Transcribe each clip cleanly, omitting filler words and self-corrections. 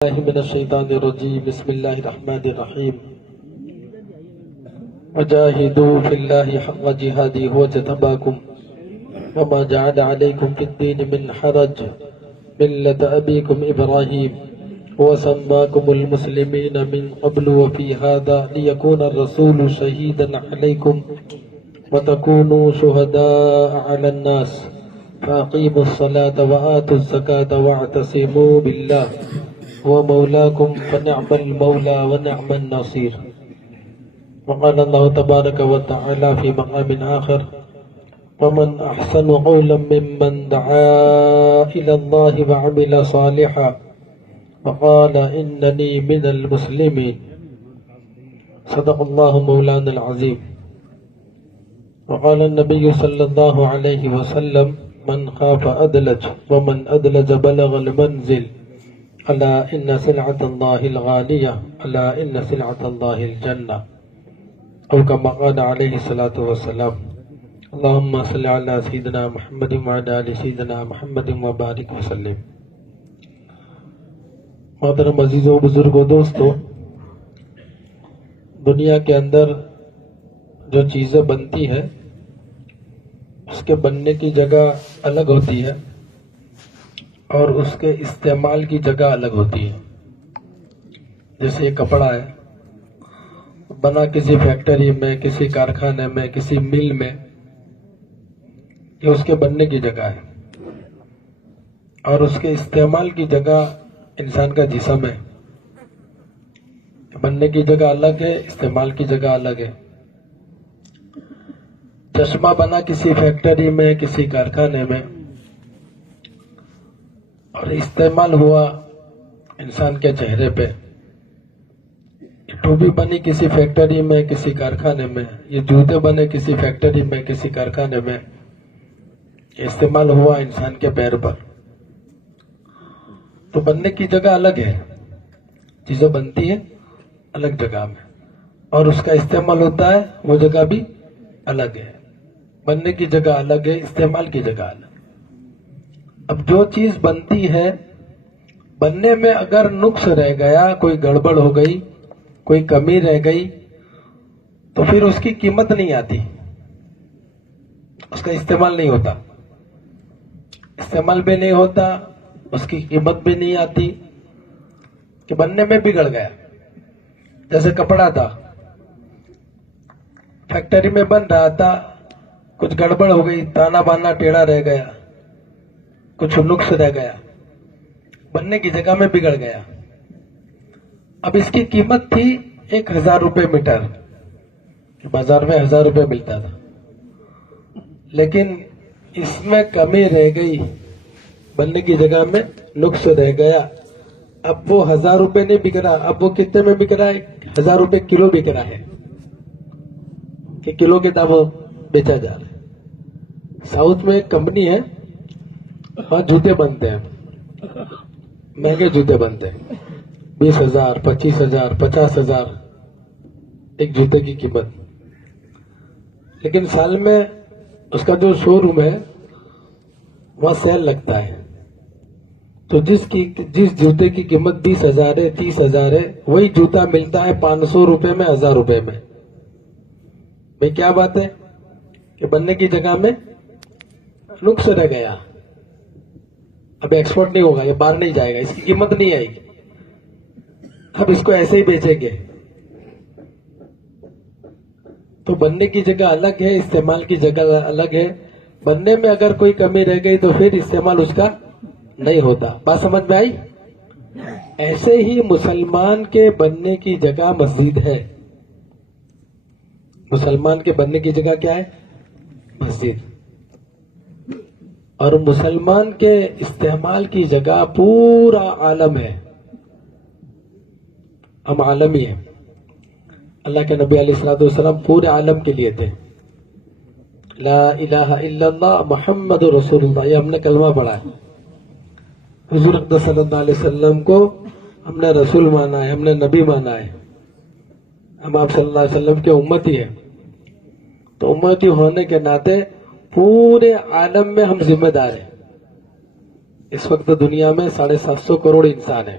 الله من الشيطان الرجيم. بسم الله الرحمن الرحيم. وجاهدوا في الله حق جهاده هو اجتباكم وما جعل عليكم في الدين من حرج ملة أبيكم إبراهيم وسماكم المسلمين من قبل وفي هذا ليكون الرسول شهيدا عليكم وتكونوا شهداء على الناس فأقيموا الصلاة وآتوا الزكاة واعتصموا بالله ومولاكم فنعم المولى ونعم النصير. وقال الله تبارك وتعالى في مقام آخر: ومن أحسن قولا ممن دعا إلى الله وعمل صالحا وقال إنني من المسلمين. صدق الله مولانا العظيم. وقال النبي صلى الله عليه وسلم: من خاف أدلج ومن أدلج بلغ المنزل ألا إن سلعة الله الغالية ألا إن سلعة الله الجنة أو كما قال عليه الصلاة والسلام. اللهم صل على سيدنا محمد وعلى آل سيدنا محمد وبارك وسلم. محترم عزیزوں، بزرگوں، دوستوں، دنیا کے اندر جو چیزیں بنتی ہے اس کے بننے کی جگہ الگ ہوتی ہے اور اس کے استعمال کی جگہ الگ ہوتی ہے. جیسے یہ کپڑا ہے، بنا کسی فیکٹری میں، کسی کارخانے میں، کسی مل میں، یہ اس کے بننے کی جگہ ہے. اور اس کے استعمال کی جگہ انسان کا جسم ہے. بننے کی جگہ الگ ہے، استعمال کی جگہ الگ ہے. چشمہ بنا کسی فیکٹری میں، کسی کارخانے میں، اور استعمال ہوا انسان کے چہرے پہ. ٹوپی بنی کسی فیکٹری میں، کسی کارخانے میں. یہ جوتے بنے کسی فیکٹری میں، کسی کارخانے میں. استعمال ہوا انسان کے پیر پر. تو بننے کی جگہ الگ ہے، چیزیں بنتی ہیں الگ جگہ میں، اور اس کا استعمال ہوتا ہے وہ جگہ بھی الگ ہے. بننے کی جگہ الگ ہے، استعمال کی جگہ الگ. اب جو چیز بنتی ہے، بننے میں اگر نقص رہ گیا، کوئی گڑبڑ ہو گئی، کوئی کمی رہ گئی، تو پھر اس کی قیمت نہیں آتی، اس کا استعمال نہیں ہوتا. استعمال بھی نہیں ہوتا، اس کی قیمت بھی نہیں آتی کہ بننے میں بگڑ گیا. جیسے کپڑا تھا، فیکٹری میں بن رہا تھا، کچھ گڑبڑ ہو گئی، تانا بانا ٹیڑھا رہ گیا، کچھ نقص رہ گیا، بننے کی جگہ میں بگڑ گیا. اب اس کی قیمت تھی 1000 روپے میٹر، بازار میں 1000 روپے ملتا تھا. لیکن اس میں کمی رہ گئی، بننے کی جگہ میں نقص رہ گیا. اب وہ 1000 روپے نہیں بک رہا، اب وہ کتنے میں بک رہا ہے؟ 1000 روپے کلو بک رہا ہے، کہ کلو کے دام بیچا جا رہا ہے. ساؤتھ میں ایک کمپنی ہے، وہاں جوتے بنتے ہیں، مہنگے جوتے بنتے ہیں. 20,000 25,000 50,000 ایک جوتے کی قیمت. لیکن سال میں اس کا جو شو روم ہے وہاں سیل لگتا ہے، تو جس جوتے کی قیمت 20,000 ہے، 30,000 ہے، وہی جوتا ملتا ہے 500 روپے میں، 1000 روپے میں. بھئی کیا بات ہے کہ بننے کی جگہ میں نقص رہ گیا. اب ایکسپورٹ نہیں ہوگا، یہ باہر نہیں جائے گا، اس کی قیمت نہیں آئے گی. اب اس کو ایسے ہی بیچیں گے. تو بننے کی جگہ الگ ہے، استعمال کی جگہ الگ ہے. بننے میں اگر کوئی کمی رہ گئی تو پھر استعمال اس کا نہیں ہوتا. بات سمجھ میں آئی؟ ایسے ہی مسلمان کے بننے کی جگہ مسجد ہے. مسلمان کے بننے کی جگہ کیا ہے؟ مسجد. اور مسلمان کے استعمال کی جگہ پورا عالم ہے. ہم عالمی ہیں. اللہ کے نبی علیہ الصلوۃ والسلام پورے عالم کے لیے تھے. لا الہ الا اللہ محمد رسول اللہ، یہ ہم نے کلمہ پڑھا ہے. حضور اقدس صلی اللہ علیہ وسلم کو ہم نے رسول مانا ہے، ہم نے نبی مانا ہے. ہم آپ صلی اللہ علیہ وسلم کے امتی ہیں. تو امتی ہونے کے ناطے پورے عالم میں ہم ذمہ دار ہیں. اس وقت دنیا میں 750 کروڑ انسان ہیں.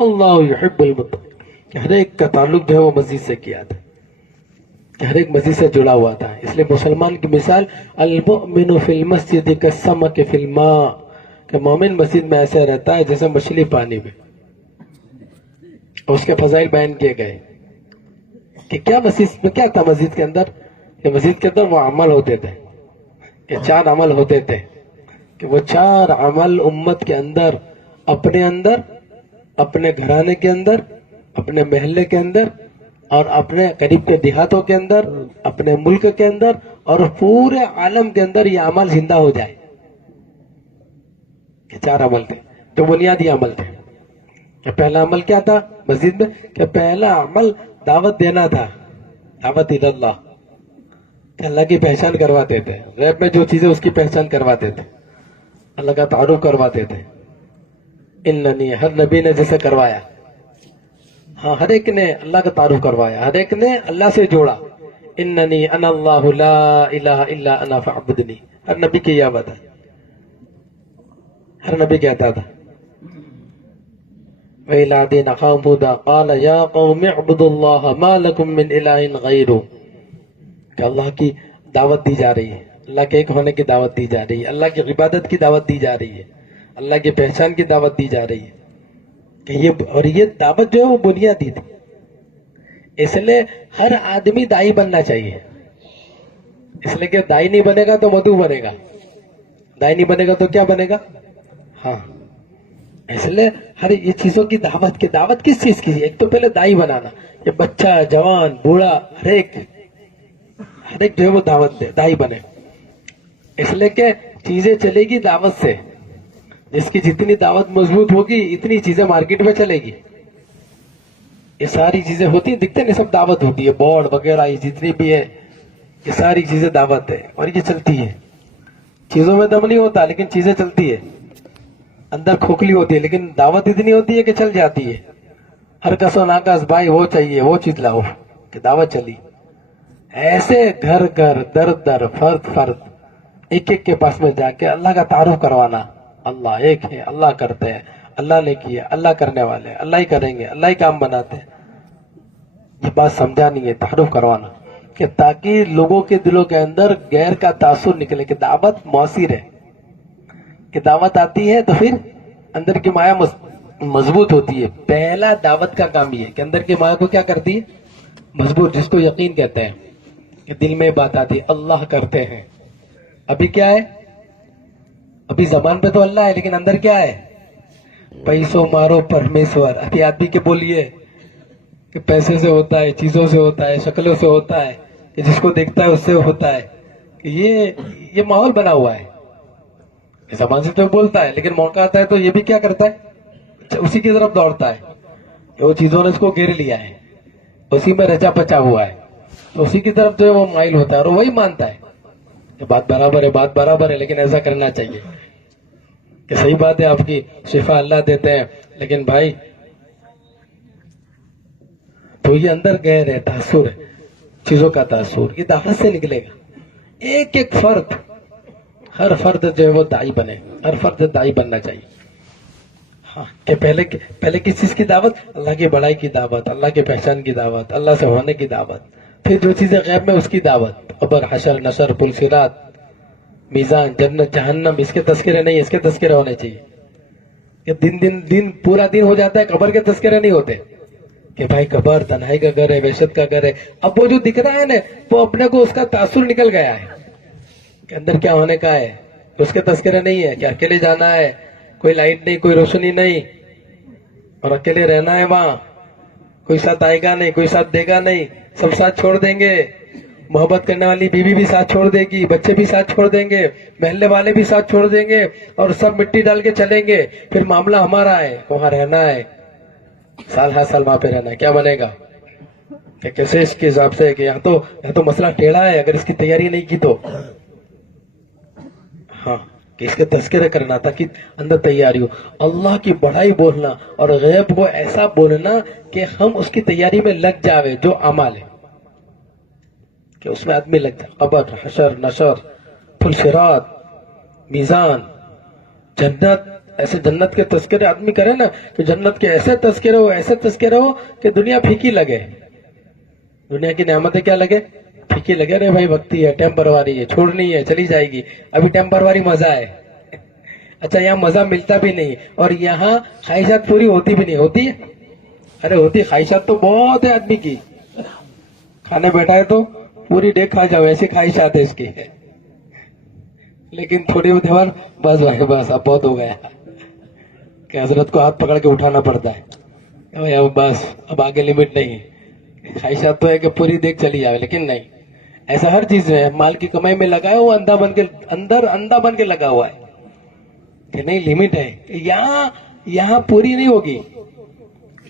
اللہ یحب المتطہرین، کہ ہر ایک کا تعلق جو ہے وہ مسجد سے کیا تھا، کہ ہر ایک مسجد سے جڑا ہوا تھا. اس لیے مسلمان کی مثال المؤمن فی المسجد کالسمک فی الماء، کہ مومن مسجد میں ایسے رہتا ہے جیسے مچھلی پانی میں. اس کے فضائل بیان کیے گئے کہ کیا مسجد میں کیا تھا. مسجد کے اندر، کہ مسجد کے اندر وہ عمل ہوتے تھے، کہ 4 عمل ہوتے تھے، کہ وہ 4 عمل امت کے اندر، اپنے گھرانے کے اندر، اپنے محلے کے اندر، اور اپنے قریب کے دیہاتوں کے اندر، اپنے ملک کے اندر، اور پورے عالم کے اندر یہ عمل زندہ ہو جائے. کہ 4 عمل تھے جو بنیادی عمل تھے. کہ پہلا عمل کیا تھا مسجد میں؟ کہ پہلا عمل دعوت دینا تھا، دعوت اللہ، کہ اللہ کی پہچان کرواتے تھے. غیب میں جو چیزیں اس کی پہچان کرواتے تھے، اللہ کا تعارف کرواتے تھے. اننی، ہر نبی نے جیسے کروایا، ہاں ہر ایک نے اللہ کا تعارف کروایا، ہر ایک نے اللہ سے جوڑا. اننی انا اللہ لا الہ الا انا فاعبدنی، ہر نبی کی یہ بات ہے. ہر نبی کہتا تھا وَإِلَىٰ عَادٍ أَخَاهُمْ هُودًا قَالَ يَا قَوْمِ اعْبُدُوا اللَّهَ مَا لَكُم مِّنْ إِلَٰهٍ غَيْرُهُ، کہ اللہ کی دعوت دی جا رہی ہے، اللہ کے ایک ہونے کی دعوت دی جا رہی ہے، اللہ کی عبادت کی دعوت دی جا رہی ہے، اللہ کی پہچان کی دعوت دی جا رہی ہے. کہ یہ دعوت جو ہے وہ بنیادی تھی. اس لیے ہر آدمی دائی بننا چاہیے. اس لیے کہ دائی نہیں بنے گا تو مدعو بنے گا، دائی نہیں بنے گا تو کیا بنے گا؟ ہاں، اس لیے ہر یہ چیزوں کی دعوت کس چیز کی؟ ایک تو پہلے دائی بنانا، یہ بچہ، جوان، بوڑھا، ہر ایک جو ہے وہ دعوت دے، دائی بنے. اس لیے کہ چیزیں چلے گی دعوت سے. جس کی جتنی دعوت مضبوط ہوگی اتنی چیزیں مارکیٹ میں چلے گی. یہ ساری چیزیں ہوتی ہیں، دکھتے نہیں، سب دعوت ہوتی ہے، بورڈ وغیرہ یہ جتنی بھی ہے، یہ ساری چیزیں دعوت ہے اور یہ چلتی ہے. چیزوں میں دم نہیں ہوتا لیکن چیزیں چلتی ہے. اندر کھوکھلی ہوتی ہے لیکن دعوت اتنی ہوتی ہے کہ چل جاتی ہے. ہر کس و ناکس بھائی وہ چاہیے، وہ چیز لاؤ، کہ دعوت چلی. ایسے گھر گھر، در در، فرد ایک ایک کے پاس میں جا کے اللہ کا تعارف کروانا. اللہ ایک ہے، اللہ کرتے ہیں، اللہ نے کیا، اللہ کرنے والے، اللہ ہی کریں گے، اللہ ہی کام بناتے ہیں. یہ بات سمجھانی ہے، تعارف کروانا، کہ تاکہ لوگوں کے دلوں کے اندر غیر کا تاثر نکلے، کہ دعوت مؤثر ہے، کہ دعوت آتی ہے تو پھر اندر کی مایا مضبوط ہوتی ہے. پہلا دعوت کا کام یہ ہے کہ اندر کی مایا کو کیا کرتی ہے؟ مضبوط، جس کو یقین کہتے ہیں، کہ دل میں بات آتی ہے اللہ کرتے ہیں. ابھی کیا ہے؟ ابھی زبان پہ تو اللہ ہے لیکن اندر کیا ہے؟ پیسوں مارو پرمیشور. ابھی آدمی کے بولیے کہ پیسے سے ہوتا ہے، چیزوں سے ہوتا ہے، شکلوں سے ہوتا ہے، کہ جس کو دیکھتا ہے اس سے ہوتا ہے. کہ یہ ماحول بنا ہوا ہے. زبان سے تو بولتا ہے لیکن موقع آتا ہے تو یہ بھی کیا کرتا ہے؟ اسی کی طرف دوڑتا ہے. وہ چیزوں نے اس کو گھیر لیا ہے، اسی میں رچا پچا ہوا ہے، تو اسی کی طرف جو ہے وہ مائل ہوتا ہے اور وہی مانتا ہے کہ بات برابر ہے لیکن ایسا کرنا چاہیے. کہ صحیح بات ہے، آپ کی شفا اللہ دیتے ہیں لیکن بھائی تو یہ اندر گہر ہے، تاثر ہے، چیزوں کا تاثر، یہ دعوت سے نکلے گا. ایک ایک فرد، ہر فرد جو ہے وہ دائی بنے، ہر فرد دائی بننا چاہیے. ہاں، کہ پہلے کس چیز کی دعوت؟ اللہ کی بڑائی کی دعوت، اللہ کی پہچان کی دعوت، اللہ سے ہونے کی دعوت. پھر جو چیزیں غیب میں اس کی دعوت، قبر، حشر، نشر، پل صراط، میزان، جنت، جہنم، اس کے تذکرے نہیں، اس کے تذکرے ہونے چاہیے. کہ دن پورا دن ہو جاتا ہے، قبر کے تذکرے نہیں ہوتے. کہ بھائی قبر تنہائی کا گھر ہے، وحشت کا گھر ہے. اب وہ جو دکھ رہا ہے نا، وہ اپنے کو اس کا تاثر نکل گیا ہے کہ اندر کیا ہونے کا ہے. اس کے تذکرے نہیں ہے کہ اکیلے جانا ہے، کوئی لائٹ نہیں، کوئی روشنی نہیں، اور اکیلے رہنا ہے وہاں. کوئی ساتھ آئے گا نہیں، کوئی ساتھ دے گا نہیں، سب ساتھ چھوڑ دیں گے. محبت کرنے والی بیوی بھی ساتھ چھوڑ دے گی، بچے بھی ساتھ چھوڑ دیں گے، محلے والے بھی ساتھ چھوڑ دیں گے، اور سب مٹی ڈال کے چلیں گے. پھر معاملہ ہمارا ہے، وہاں رہنا ہے، سال ہر سال وہاں پہ رہنا ہے. کیا بنے گا؟ کہ کیسے اس کے حساب سے کہ یہاں تو مسئلہ ٹیڑھا ہے، اگر اس کی تیاری نہیں کی تو. ہاں، کہ اس کے تذکرہ کرنا تاکہ اندر تیاری ہو. اللہ کی بڑائی بولنا اور غیب کو ایسا بولنا کہ ہم اس کی تیاری میں لگ جاوے. جو اعمال ہے کہ اس میں آدمی لگ جائے، قبر، حشر، نشر، پل صراط، میزان، جنت ایسے جنت کے تذکرے آدمی کرے نا کہ جنت کے ایسے تذکرے ہو کہ دنیا پھیکی لگے، دنیا کی نعمتیں کیا لگے؟ پھیکی لگے. رے بھائی وقتی ہے، ٹیمپروری ہے، چھوڑنی ہے، چلی جائے گی. ابھی ٹیمپروری مزہ ہے. اچھا یہاں مزہ ملتا بھی نہیں، اور یہاں خواہشات پوری ہوتی بھی نہیں. ہوتی ہے؟ ارے ہوتی. خواہشات تو بہت ہے آدمی کی. کھانے بیٹھا ہے تو پوری ڈیک کھا جاؤ، ایسی خواہشات ہے اس کی. لیکن تھوڑی دیر بس بھائی بس اب بہت ہو گیا کہ حضرت کو ہاتھ پکڑ کے اٹھانا پڑتا ہے. اب بس اب آگے لمٹ نہیں. خواہشات تو ہے کہ پوری دیکھ چلی جائے، لیکن نہیں. ایسا ہر چیز میں مال کی کمائی میں لگا ہے، وہ اندھا بن کے لگا ہوا ہے کہ نہیں لمٹ ہے. یہاں پوری نہیں ہوگی،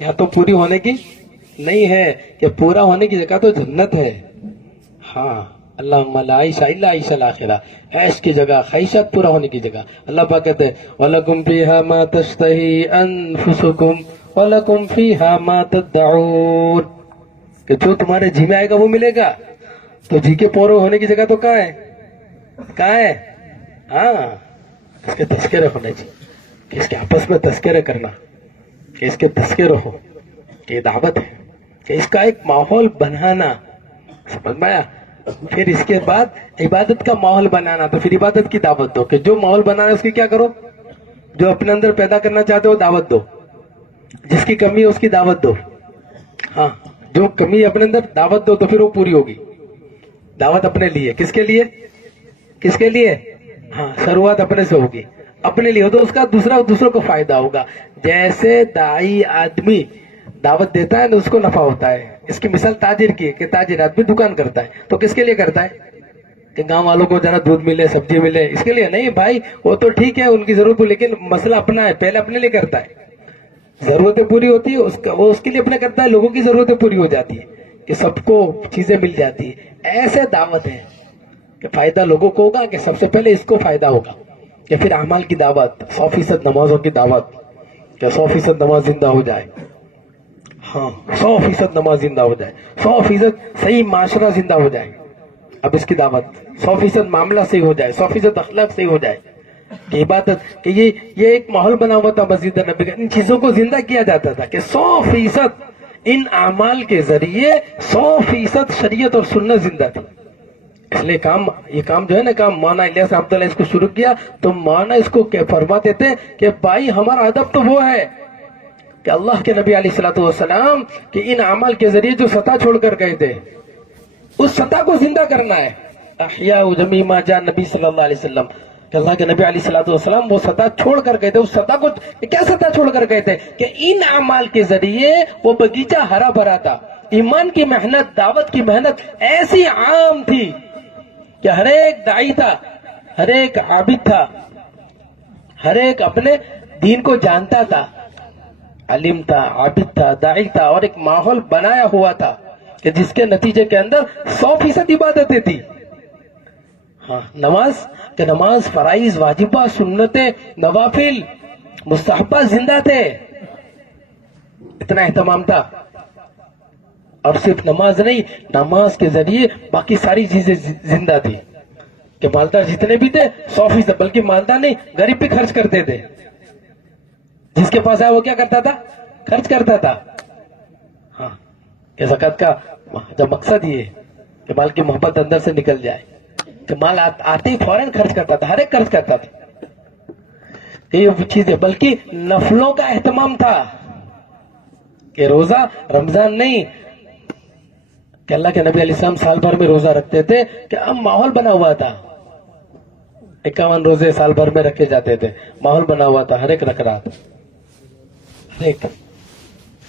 یہاں تو پوری ہونے کی نہیں ہے. کہ پورا ہونے کی جگہ تو جنت ہے. ہاں اللہم لا عیش الا عیش الاخرہ، عیش کی جگہ، خواہشات پورا ہونے کی جگہ. اللہ پاک کہتے ہیں وَلَكُمْ فِيهَا مَا تَشْتَهِي أَنفُسُكُمْ وَلَكُمْ فِيهَا مَا تَدَّعُونَ. کہ جو تمہارے جی میں آئے گا وہ ملے گا. تو جی کے پورے ہونے کی جگہ تو کہاں ہے؟ ہاں اس کے تذکرے ہونے چاہیے، کہ اس کے آپس میں تذکرے کرنا، کہ اس کے تذکرے ہو، کہ یہ دعوت ہے، کہ اس کا ایک ماحول بنانا. سمجھ میں آیا؟ پھر اس کے بعد عبادت کا ماحول بنانا. تو پھر عبادت کی دعوت دو، کہ جو ماحول بنانا ہے اس کی کیا کرو، جو اپنے اندر پیدا کرنا چاہتے ہو دعوت دو، جس کی کمی ہے اس کی دعوت دو. ہاں جو کمی اپنے اندر دعوت دو تو پھر وہ پوری ہوگی. دعوت اپنے لیے، کس کے لیے؟ ہاں شروعات اپنے سے ہوگی، اپنے لیے ہو تو اس کا دوسروں کو فائدہ ہوگا. جیسے داعی آدمی دعوت دیتا ہے نا اس کو نفع ہوتا ہے. اس کی مثال تاجر کی ہے کہ تاجر آدمی دکان کرتا ہے تو کس کے لیے کرتا ہے؟ کہ گاؤں والوں کو ذرا دودھ ملے، سبزی ملے، اس کے لیے نہیں. بھائی وہ تو ٹھیک ہے ان کی ضرورت ہو، لیکن مسئلہ اپنا ہے، پہلے اپنے لیے کرتا ہے. ضرورتیں پوری ہوتی ہے وہ اس کے لیے اپنے کرتا ہے، لوگوں کی ضرورتیں پوری ہو جاتی ہے کہ سب کو چیزیں مل جاتی ہے. ایسے دعوت ہے کہ فائدہ لوگوں کو ہوگا، کہ سب سے پہلے اس کو فائدہ ہوگا. کہ پھر اعمال کی دعوت، 100% نمازوں کی دعوت، کہ 100% نماز زندہ ہو جائے. ہاں 100% نماز زندہ ہو جائے، 100% صحیح معاشرہ زندہ ہو جائے. اب اس کی دعوت 100% معاملہ صحیح ہو جائے، 100% اخلاق صحیح ہو جائے. کہ عبادت، کہ یہ ایک ماحول بنا ہوا تھا مسجد نبی کا، ان چیزوں کو زندہ کیا جاتا تھا کہ 100% ان اعمال کے ذریعے 100% شریعت اور سنت زندہ تھی. اس لیے یہ کام جو ہے نا، کام مولانا الیاس عبداللہ اس کو شروع کیا تو مولانا اس کو فرماتے تھے کہ بھائی ہمارا ادب تو وہ ہے کہ اللہ کے نبی علیہ الصلوۃ والسلام کہ ان اعمال کے ذریعے جو سطح چھوڑ کر گئے تھے اس سطح کو زندہ کرنا ہے. احیاء جمیع ما جاء نبی صلی اللہ علیہ وسلم، کہ اللہ کے نبی علیہ الصلوۃ والسلام وہ سطح چھوڑ کر گئے تھے. اس سطح کو کیا سطح چھوڑ کر گئے تھے؟ کہ ان اعمال کے ذریعے وہ باغیچہ ہرا بھرا تھا. ایمان کی محنت، دعوت کی محنت ایسی عام تھی کہ ہر ایک داعی تھا، ہر ایک عابد تھا، ہر ایک اپنے دین کو جانتا تھا، علم تھا، عابد تھا، داعی تھا، اور ایک ماحول بنایا ہوا تھا کہ جس کے نتیجے کے اندر 100% عبادتیں تھی. ہاں نماز فرائض، واجبہ، سنتیں، نوافل، مستحبہ زندہ تھے. اتنا اہتمام تھا. اور صرف نماز نہیں، نماز کے ذریعے باقی ساری چیزیں زندہ تھی. کہ مالدار جتنے بھی تھے 100%، بلکہ مالدار نہیں، غریب بھی خرچ کرتے تھے. جس کے پاس آیا وہ کیا کرتا تھا؟ خرچ کرتا تھا. ہاں کہ زکوٰۃ کا جب مقصد یہ ہے کہ مال کی محبت اندر سے نکل جائے، کہ مال آتے ہی فوراً خرچ کرتا تھا، ہر ایک خرچ کرتا تھا. یہ چیز ہے. بلکہ نفلوں کا اہتمام تھا کہ روزہ رمضان نہیں، کہ اللہ کے نبی علیہ السلام سال بھر میں روزہ رکھتے تھے. کہ اب ماحول بنا ہوا تھا، 51 روزے سال بھر میں رکھے جاتے تھے. ماحول بنا ہوا تھا، ہر ایک رکھ رہا تھا. ہر ایک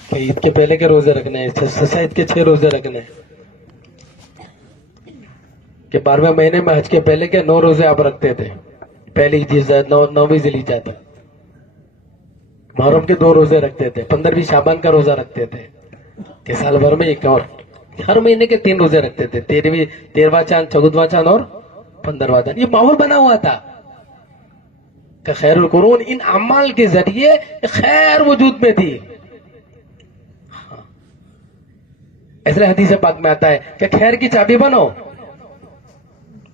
کہ عید کے پہلے کے روزے رکھنے ہیں، عید کے 6 روزے رکھنے ہیں، کہ 12ویں مہینے میں حج کے پہلے کے 9 روزے آپ رکھتے تھے. پہلی 9ویں ذوالحجہ تھا. محرم کے 2 روزے رکھتے تھے. 15ویں شعبان کا روزہ رکھتے تھے. کہ سال بھر میں ایک اور ہر مہینے کے 3 روزے رکھتے تھے. 13واں چاند، 14واں چاند اور 15واں چاند. یہ ماحول بنا ہوا تھا کہ خیر القرون ان اعمال کے ذریعے خیر وجود میں تھی. اس لیے حدیث پاک میں آتا ہے کہ خیر کی چابی بنو.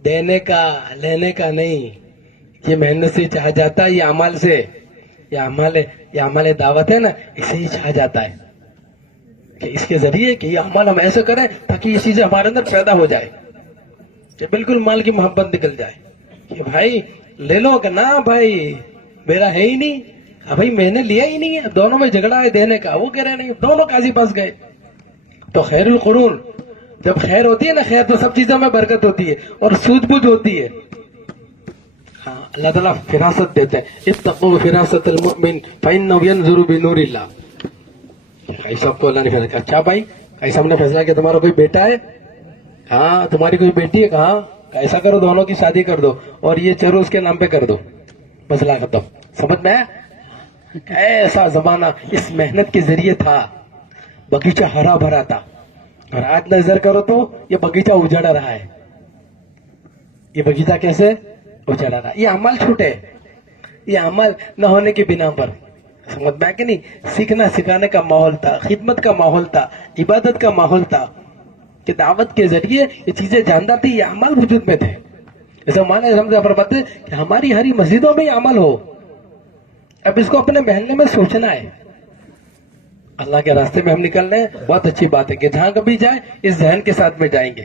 دینے کا لینے کا نہیں، یہ محنت سے چاہ جاتا ہے، یہ عمل سے، یہ عمل دعوت ہے نا، اسے ہی چاہ جاتا ہے کہ اس کے ذریعے کہ یہ عمل ہم ایسے کریں تاکہ یہ چیزیں ہمارے اندر پیدا ہو جائے، کہ بالکل مال کی محبت نکل جائے کہ بھائی لے لو، کہ نہ بھائی میرا ہے ہی نہیں، بھائی میں نے لیا ہی نہیں ہے، دونوں میں جھگڑا ہے دینے کا، وہ کہہ رہے نہیں، دونوں قاضی پھنس گئے۔ تو خیر القرون، جب خیر ہوتی ہے نا، خیر تو سب چیزوں میں برکت ہوتی ہے اور سوجھ بوجھ ہوتی ہے۔ ہاں اللہ تعالیٰ فراست دیتے ہیں، اتقوا فراست المؤمن فإنه ينظر بنور اللہ۔ قاضی صاحب کو اللہ نے فیصلہ کیا، اچھا بھائی قاضی صاحب نے فیصلہ کیا تمہارا کوئی بیٹا ہے، ہاں تمہاری کوئی بیٹی ہے، کہاں، ایسا کرو دونوں کی شادی کر دو اور یہ چرو اس کے نام پہ کر دو، مسئلہ ختم۔ سمجھ میں آیا؟ ایسا زمانہ اس محنت کے ذریعے تھا، باغیچہ ہرا بھرا تھا، اور آج نظر کرو تو یہ باغیچہ اجڑ رہا ہے۔ یہ باغیچہ کیسے اجڑ رہا ہے؟ یہ عمل چھوٹے، یہ عمل نہ ہونے کی بنا پر، سمجھ میں آیا کہ نہیں؟ سیکھنا سکھانے کا ماحول تھا، خدمت کا ماحول تھا، عبادت کا ماحول تھا، کہ دعوت کے ذریعے یہ چیزیں جاندار تھی، یہ عمل وجود میں تھے۔ جیسے مانا فرماتے کہ ہماری ہری مسجدوں میں یہ عمل ہو۔ اب اس کو اپنے محلے میں سوچنا ہے، اللہ کے راستے میں ہم نکل رہے ہیں، بہت اچھی بات ہے کہ جہاں کبھی جائیں اس ذہن کے ساتھ میں جائیں گے۔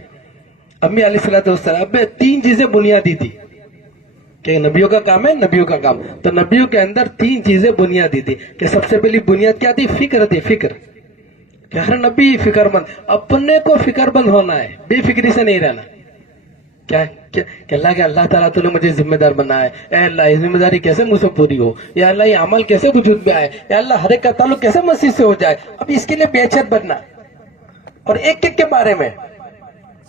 امی علیہ الصلوۃ والسلام میں 3 چیزیں بنیادی تھی کہ نبیوں کا کام ہے، نبیوں کا کام، تو نبیوں کے اندر 3 چیزیں بنیادی تھی کہ سب سے پہلی بنیاد کیا تھی؟ فکر تھی، فکر، کہ ہر نبی فکر مند، اپنے کو فکر مند ہونا ہے، بے فکری سے نہیں رہنا۔ کیا کہ اللہ تعالیٰ تو نے مجھے ذمہ دار بنایا ہے، اے اللہ یہ ذمہ داری کیسے مجھ سے پوری ہو، یا اللہ یہ عمل کیسے وجود میں آئے، یا اللہ ہر ایک کا تعلق کیسے مسجد سے ہو جائے۔ اب اس کے لیے بے چیت بننا اور ایک ایک کے بارے میں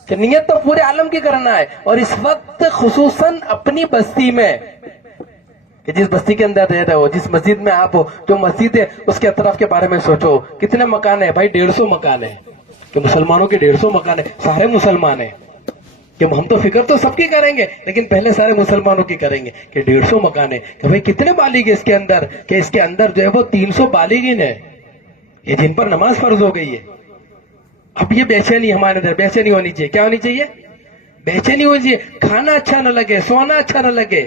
کہ نیت تو پورے عالم کی کرنا ہے، اور اس وقت خصوصاً اپنی بستی میں، کہ جس بستی کے اندر رہ رہے ہو، جس مسجد میں آپ ہو، جو مسجد ہے اس کے اطراف کے بارے میں سوچو، کتنے مکان ہیں بھائی؟ 150 مکان ہیں، کہ مسلمانوں کے 150 مکان ہیں، سارے مسلمان ہیں، کہ ہم تو فکر تو سب کی کریں گے لیکن پہلے سارے مسلمانوں کی کریں گے، کہ 150 مکان ہے، کہ بھائی کتنے بالغ اس کے اندر، کہ اس کے اندر جو ہے وہ 300 بالغین ہے، یہ جن پر نماز فرض ہو گئی ہے۔ اب یہ بے چینی ہمارے اندر، بے چینی ہونی چاہیے، کیا ہونی چاہیے؟ بے چینی ہونی چاہیے، کھانا اچھا نہ لگے، سونا اچھا نہ لگے،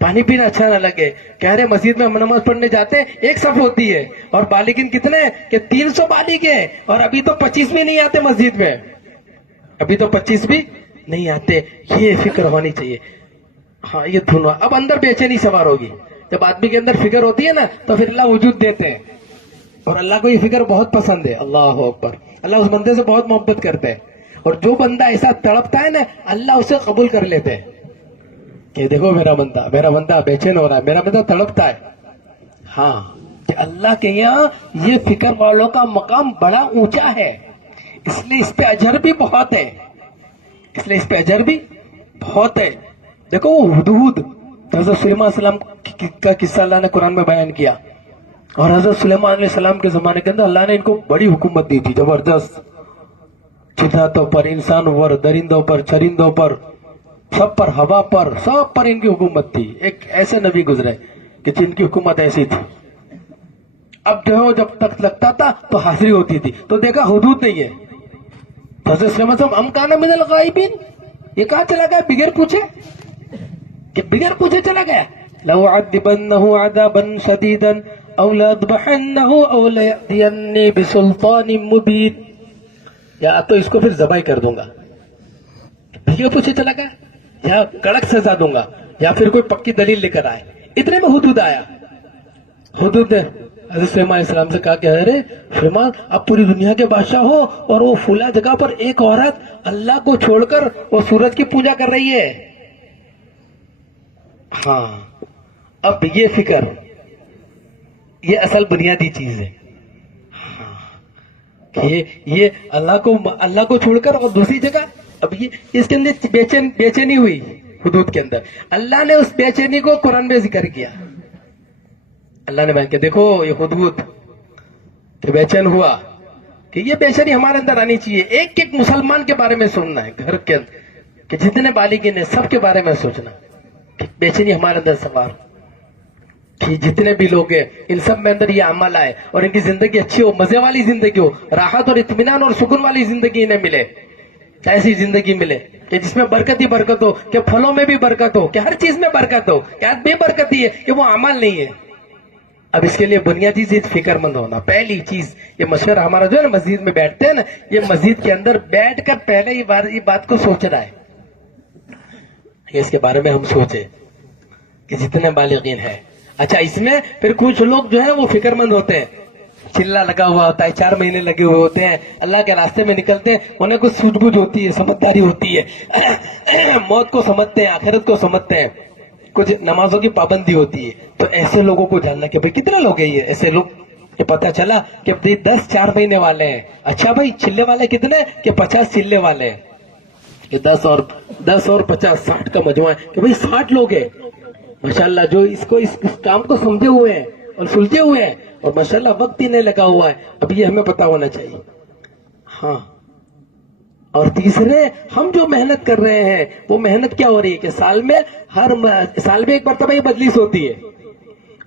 پانی پینا اچھا نہ لگے، کہہ رہے مسجد میں ہم نماز پڑھنے جاتے ہیں، ایک صف ہوتی ہے اور بالغین کتنے ہیں کہ 300 بالغ ہیں، اور ابھی تو 25 بھی نہیں آتے مسجد میں، ابھی تو 25 بھی نہیں آتے۔ یہ فکر ہونی چاہیے۔ ہاں یہ دھنوا اب اندر بے چینی سوار ہوگی، جب آدمی کے اندر فکر ہوتی ہے نا تو پھر اللہ وجود دیتے ہیں، اور اللہ کو یہ فکر بہت پسند ہے۔ اللہ اکبر، اللہ اس بندے سے بہت محبت کرتے ہیں، اور جو بندہ ایسا تڑپتا ہے نا اللہ اسے قبول کر لیتے ہیں کہ دیکھو میرا بندہ بے چین ہو رہا ہے، میرا بندہ تڑپتا ہے۔ ہاں کہ اللہ کے یہاں یہ فکر والوں کا مقام بڑا اونچا ہے، اس لیے اس پہ اجر بھی بہت ہے، دیکھو وہ ہدہد، حضرت سلیمان علیہ السلام کا قصہ اللہ نے قرآن میں بیان کیا، اور حضرت سلیمان علیہ السلام کے زمانے کے اندر اللہ نے ان کو بڑی حکومت دی تھی، زبردست، جناتوں پر، انسانوں پر، درندوں پر، چرندوں پر، سب پر، ہوا پر، سب پر ان کی حکومت تھی۔ ایک ایسے نبی گزرے کہ جن کی حکومت ایسی تھی، اب جو ہے جب تک لگتا تھا تو حاضری ہوتی تھی، تو دیکھا حدود نہیں ہے، حضرت سلیمان صاحب ام کان من الغائبین، یہ کہاں چلا گیا بغیر پوچھے، کہ بغیر پوچھے چلا گیا، لَأُعَذِّبَنَّهُ عَذَابًا شَدِيدًا أَوْ لَأَذْبَحَنَّهُ أَوْ لَيَأْتِيَنِّي بِسُلْطَانٍ مُبِينٍ، یا تو اس کو پھر ذبح کر دوں گا، بغیر پوچھے چلا گیا، یا کڑک سزا دوں گا، یا پھر کوئی پکی دلیل لے کر آئے۔ اتنے میں حدود آیا، حدود نے حضرت سلیمان علیہ السلام سے کہا کہ ارے سلیمان اب پوری دنیا کے بادشاہ ہو اور وہ فلاں جگہ پر ایک عورت اللہ کو چھوڑ کر وہ سورج کی پوجا کر رہی ہے۔ ہاں اب یہ فکر، یہ اصل بنیادی چیز ہے، یہ اللہ کو چھوڑ کر اور دوسری جگہ، اب یہ اس کے اندر بے چینی ہوئی حدود کے اندر، اللہ نے اس بے چینی کو قرآن میں ذکر کیا، اللہ نے بیان کیا، دیکھو یہ حدود کہ بے چین ہوا، کہ یہ بے چینی ہمارے اندر آنی چاہیے، ایک ایک مسلمان کے بارے میں سننا ہے، گھر کے اندر کہ جتنے بالغین ہیں سب کے بارے میں سوچنا کہ بے چینی ہمارے اندر سوار، کہ جتنے بھی لوگ ہیں ان سب میں اندر یہ عمل آئے اور ان کی زندگی اچھی ہو، مزے والی زندگی ہو، راحت اور اطمینان اور سکون والی زندگی انہیں ملے، ایسی زندگی ملے۔ کہ جس میں برکت ہی برکت ہو, کہ پھلوں میں بھی برکت ہو, کہ ہر چیز میں برکت ہو, کیا بے برکتی ہے کہ وہ عمل نہیں ہے. اب اس کے لیے بنیادی چیز فکر مند ہونا. پہلی چیز یہ مشورہ ہمارا جو ہے نا, مسجد میں بیٹھتے ہیں نا, یہ مسجد کے اندر بیٹھ کر پہلے ہی یہ بات کو سوچنا ہے کہ اس کے بارے میں ہم سوچیں کہ جتنے بالغین ہیں. اچھا, اس میں پھر کچھ لوگ جو ہے وہ فکر مند ہوتے ہیں, چلا لگا ہوا ہوتا ہے, 4 مہینے لگے ہوئے ہوتے ہیں, اللہ کے راستے میں نکلتے ہیں, انہیں کچھ سوجھ بوجھ ہوتی ہے, سمجھداری ہوتی ہے, موت کو سمجھتے ہیں, آخرت کو سمجھتے ہیں, کچھ نمازوں کی پابندی ہوتی ہے. تو ایسے لوگوں کو جاننا کہ بھائی کتنے لوگ ہیں یہ ایسے لوگ, کہ پتہ چلا کہ 10 4 مہینے والے ہیں. اچھا بھائی چلے والے کتنے, کہ 50 چلے والے ہیں, کہ 10 اور 50 60 کا مجموعہ ہے, کہ بھائی 60 لوگ ہیں ماشاءاللہ جو اس کام کو سمجھے ہوئے ہیں اور سلجھے ہوئے ہیں, اور ماشاءاللہ وقت ہی نہیں لگا ہوا ہے. اب یہ ہمیں پتا ہونا چاہیے. ہاں, اور تیسرے, ہم جو محنت کر رہے ہیں وہ محنت کیا ہو رہی ہے کہ سال میں ایک مرتبہ یہ مجلس ہوتی ہے,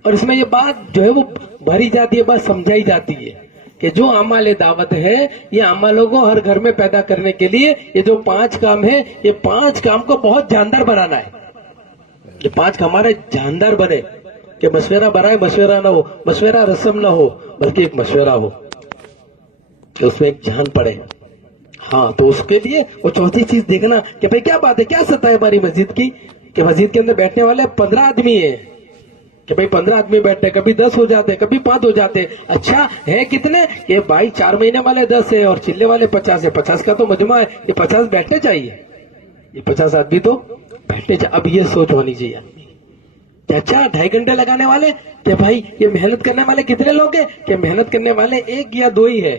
اور اس میں یہ بات جو ہے وہ بھری جاتی ہے, بات سمجھائی جاتی ہے کہ جو اعمال دعوت ہے یہ اعمالوں کو ہر گھر میں پیدا کرنے کے لیے یہ جو 5 کام ہے, یہ 5 کام کو بہت جاندار بنانا ہے. یہ 5 کام ہمارے جاندار بنے, کہ مشورہ برائے مشورہ نہ ہو, مشورہ رسم نہ ہو, بلکہ ایک مشورہ ہو کہ اس میں ایک جان پڑے. ہاں, تو اس کے لیے وہ چوتھی چیز دیکھنا کہ بھئی کیا بات ہے, کیا سطح ہے ہماری مسجد کی, کہ مسجد کے اندر بیٹھنے والے 15 آدمی ہیں, کہ بھئی 15 آدمی بیٹھتے, کبھی 10 ہو جاتے, کبھی 5 ہو جاتے. اچھا ہے کتنے, کہ بھائی 4 مہینے والے 10 ہیں اور چلے والے 50 ہے, 50 کا تو مجموعہ ہے, یہ 50 بیٹھنے چاہیے, یہ 50 آدمی تو بیٹھنے چاہیے. اب یہ سوچ ہونی چاہیے کہ اچھا 2.5 گھنٹے لگانے والے, کہ بھائی یہ محنت کرنے والے کتنے لوگ ہیں, کہ محنت کرنے والے 1 یا 2 ہی ہے,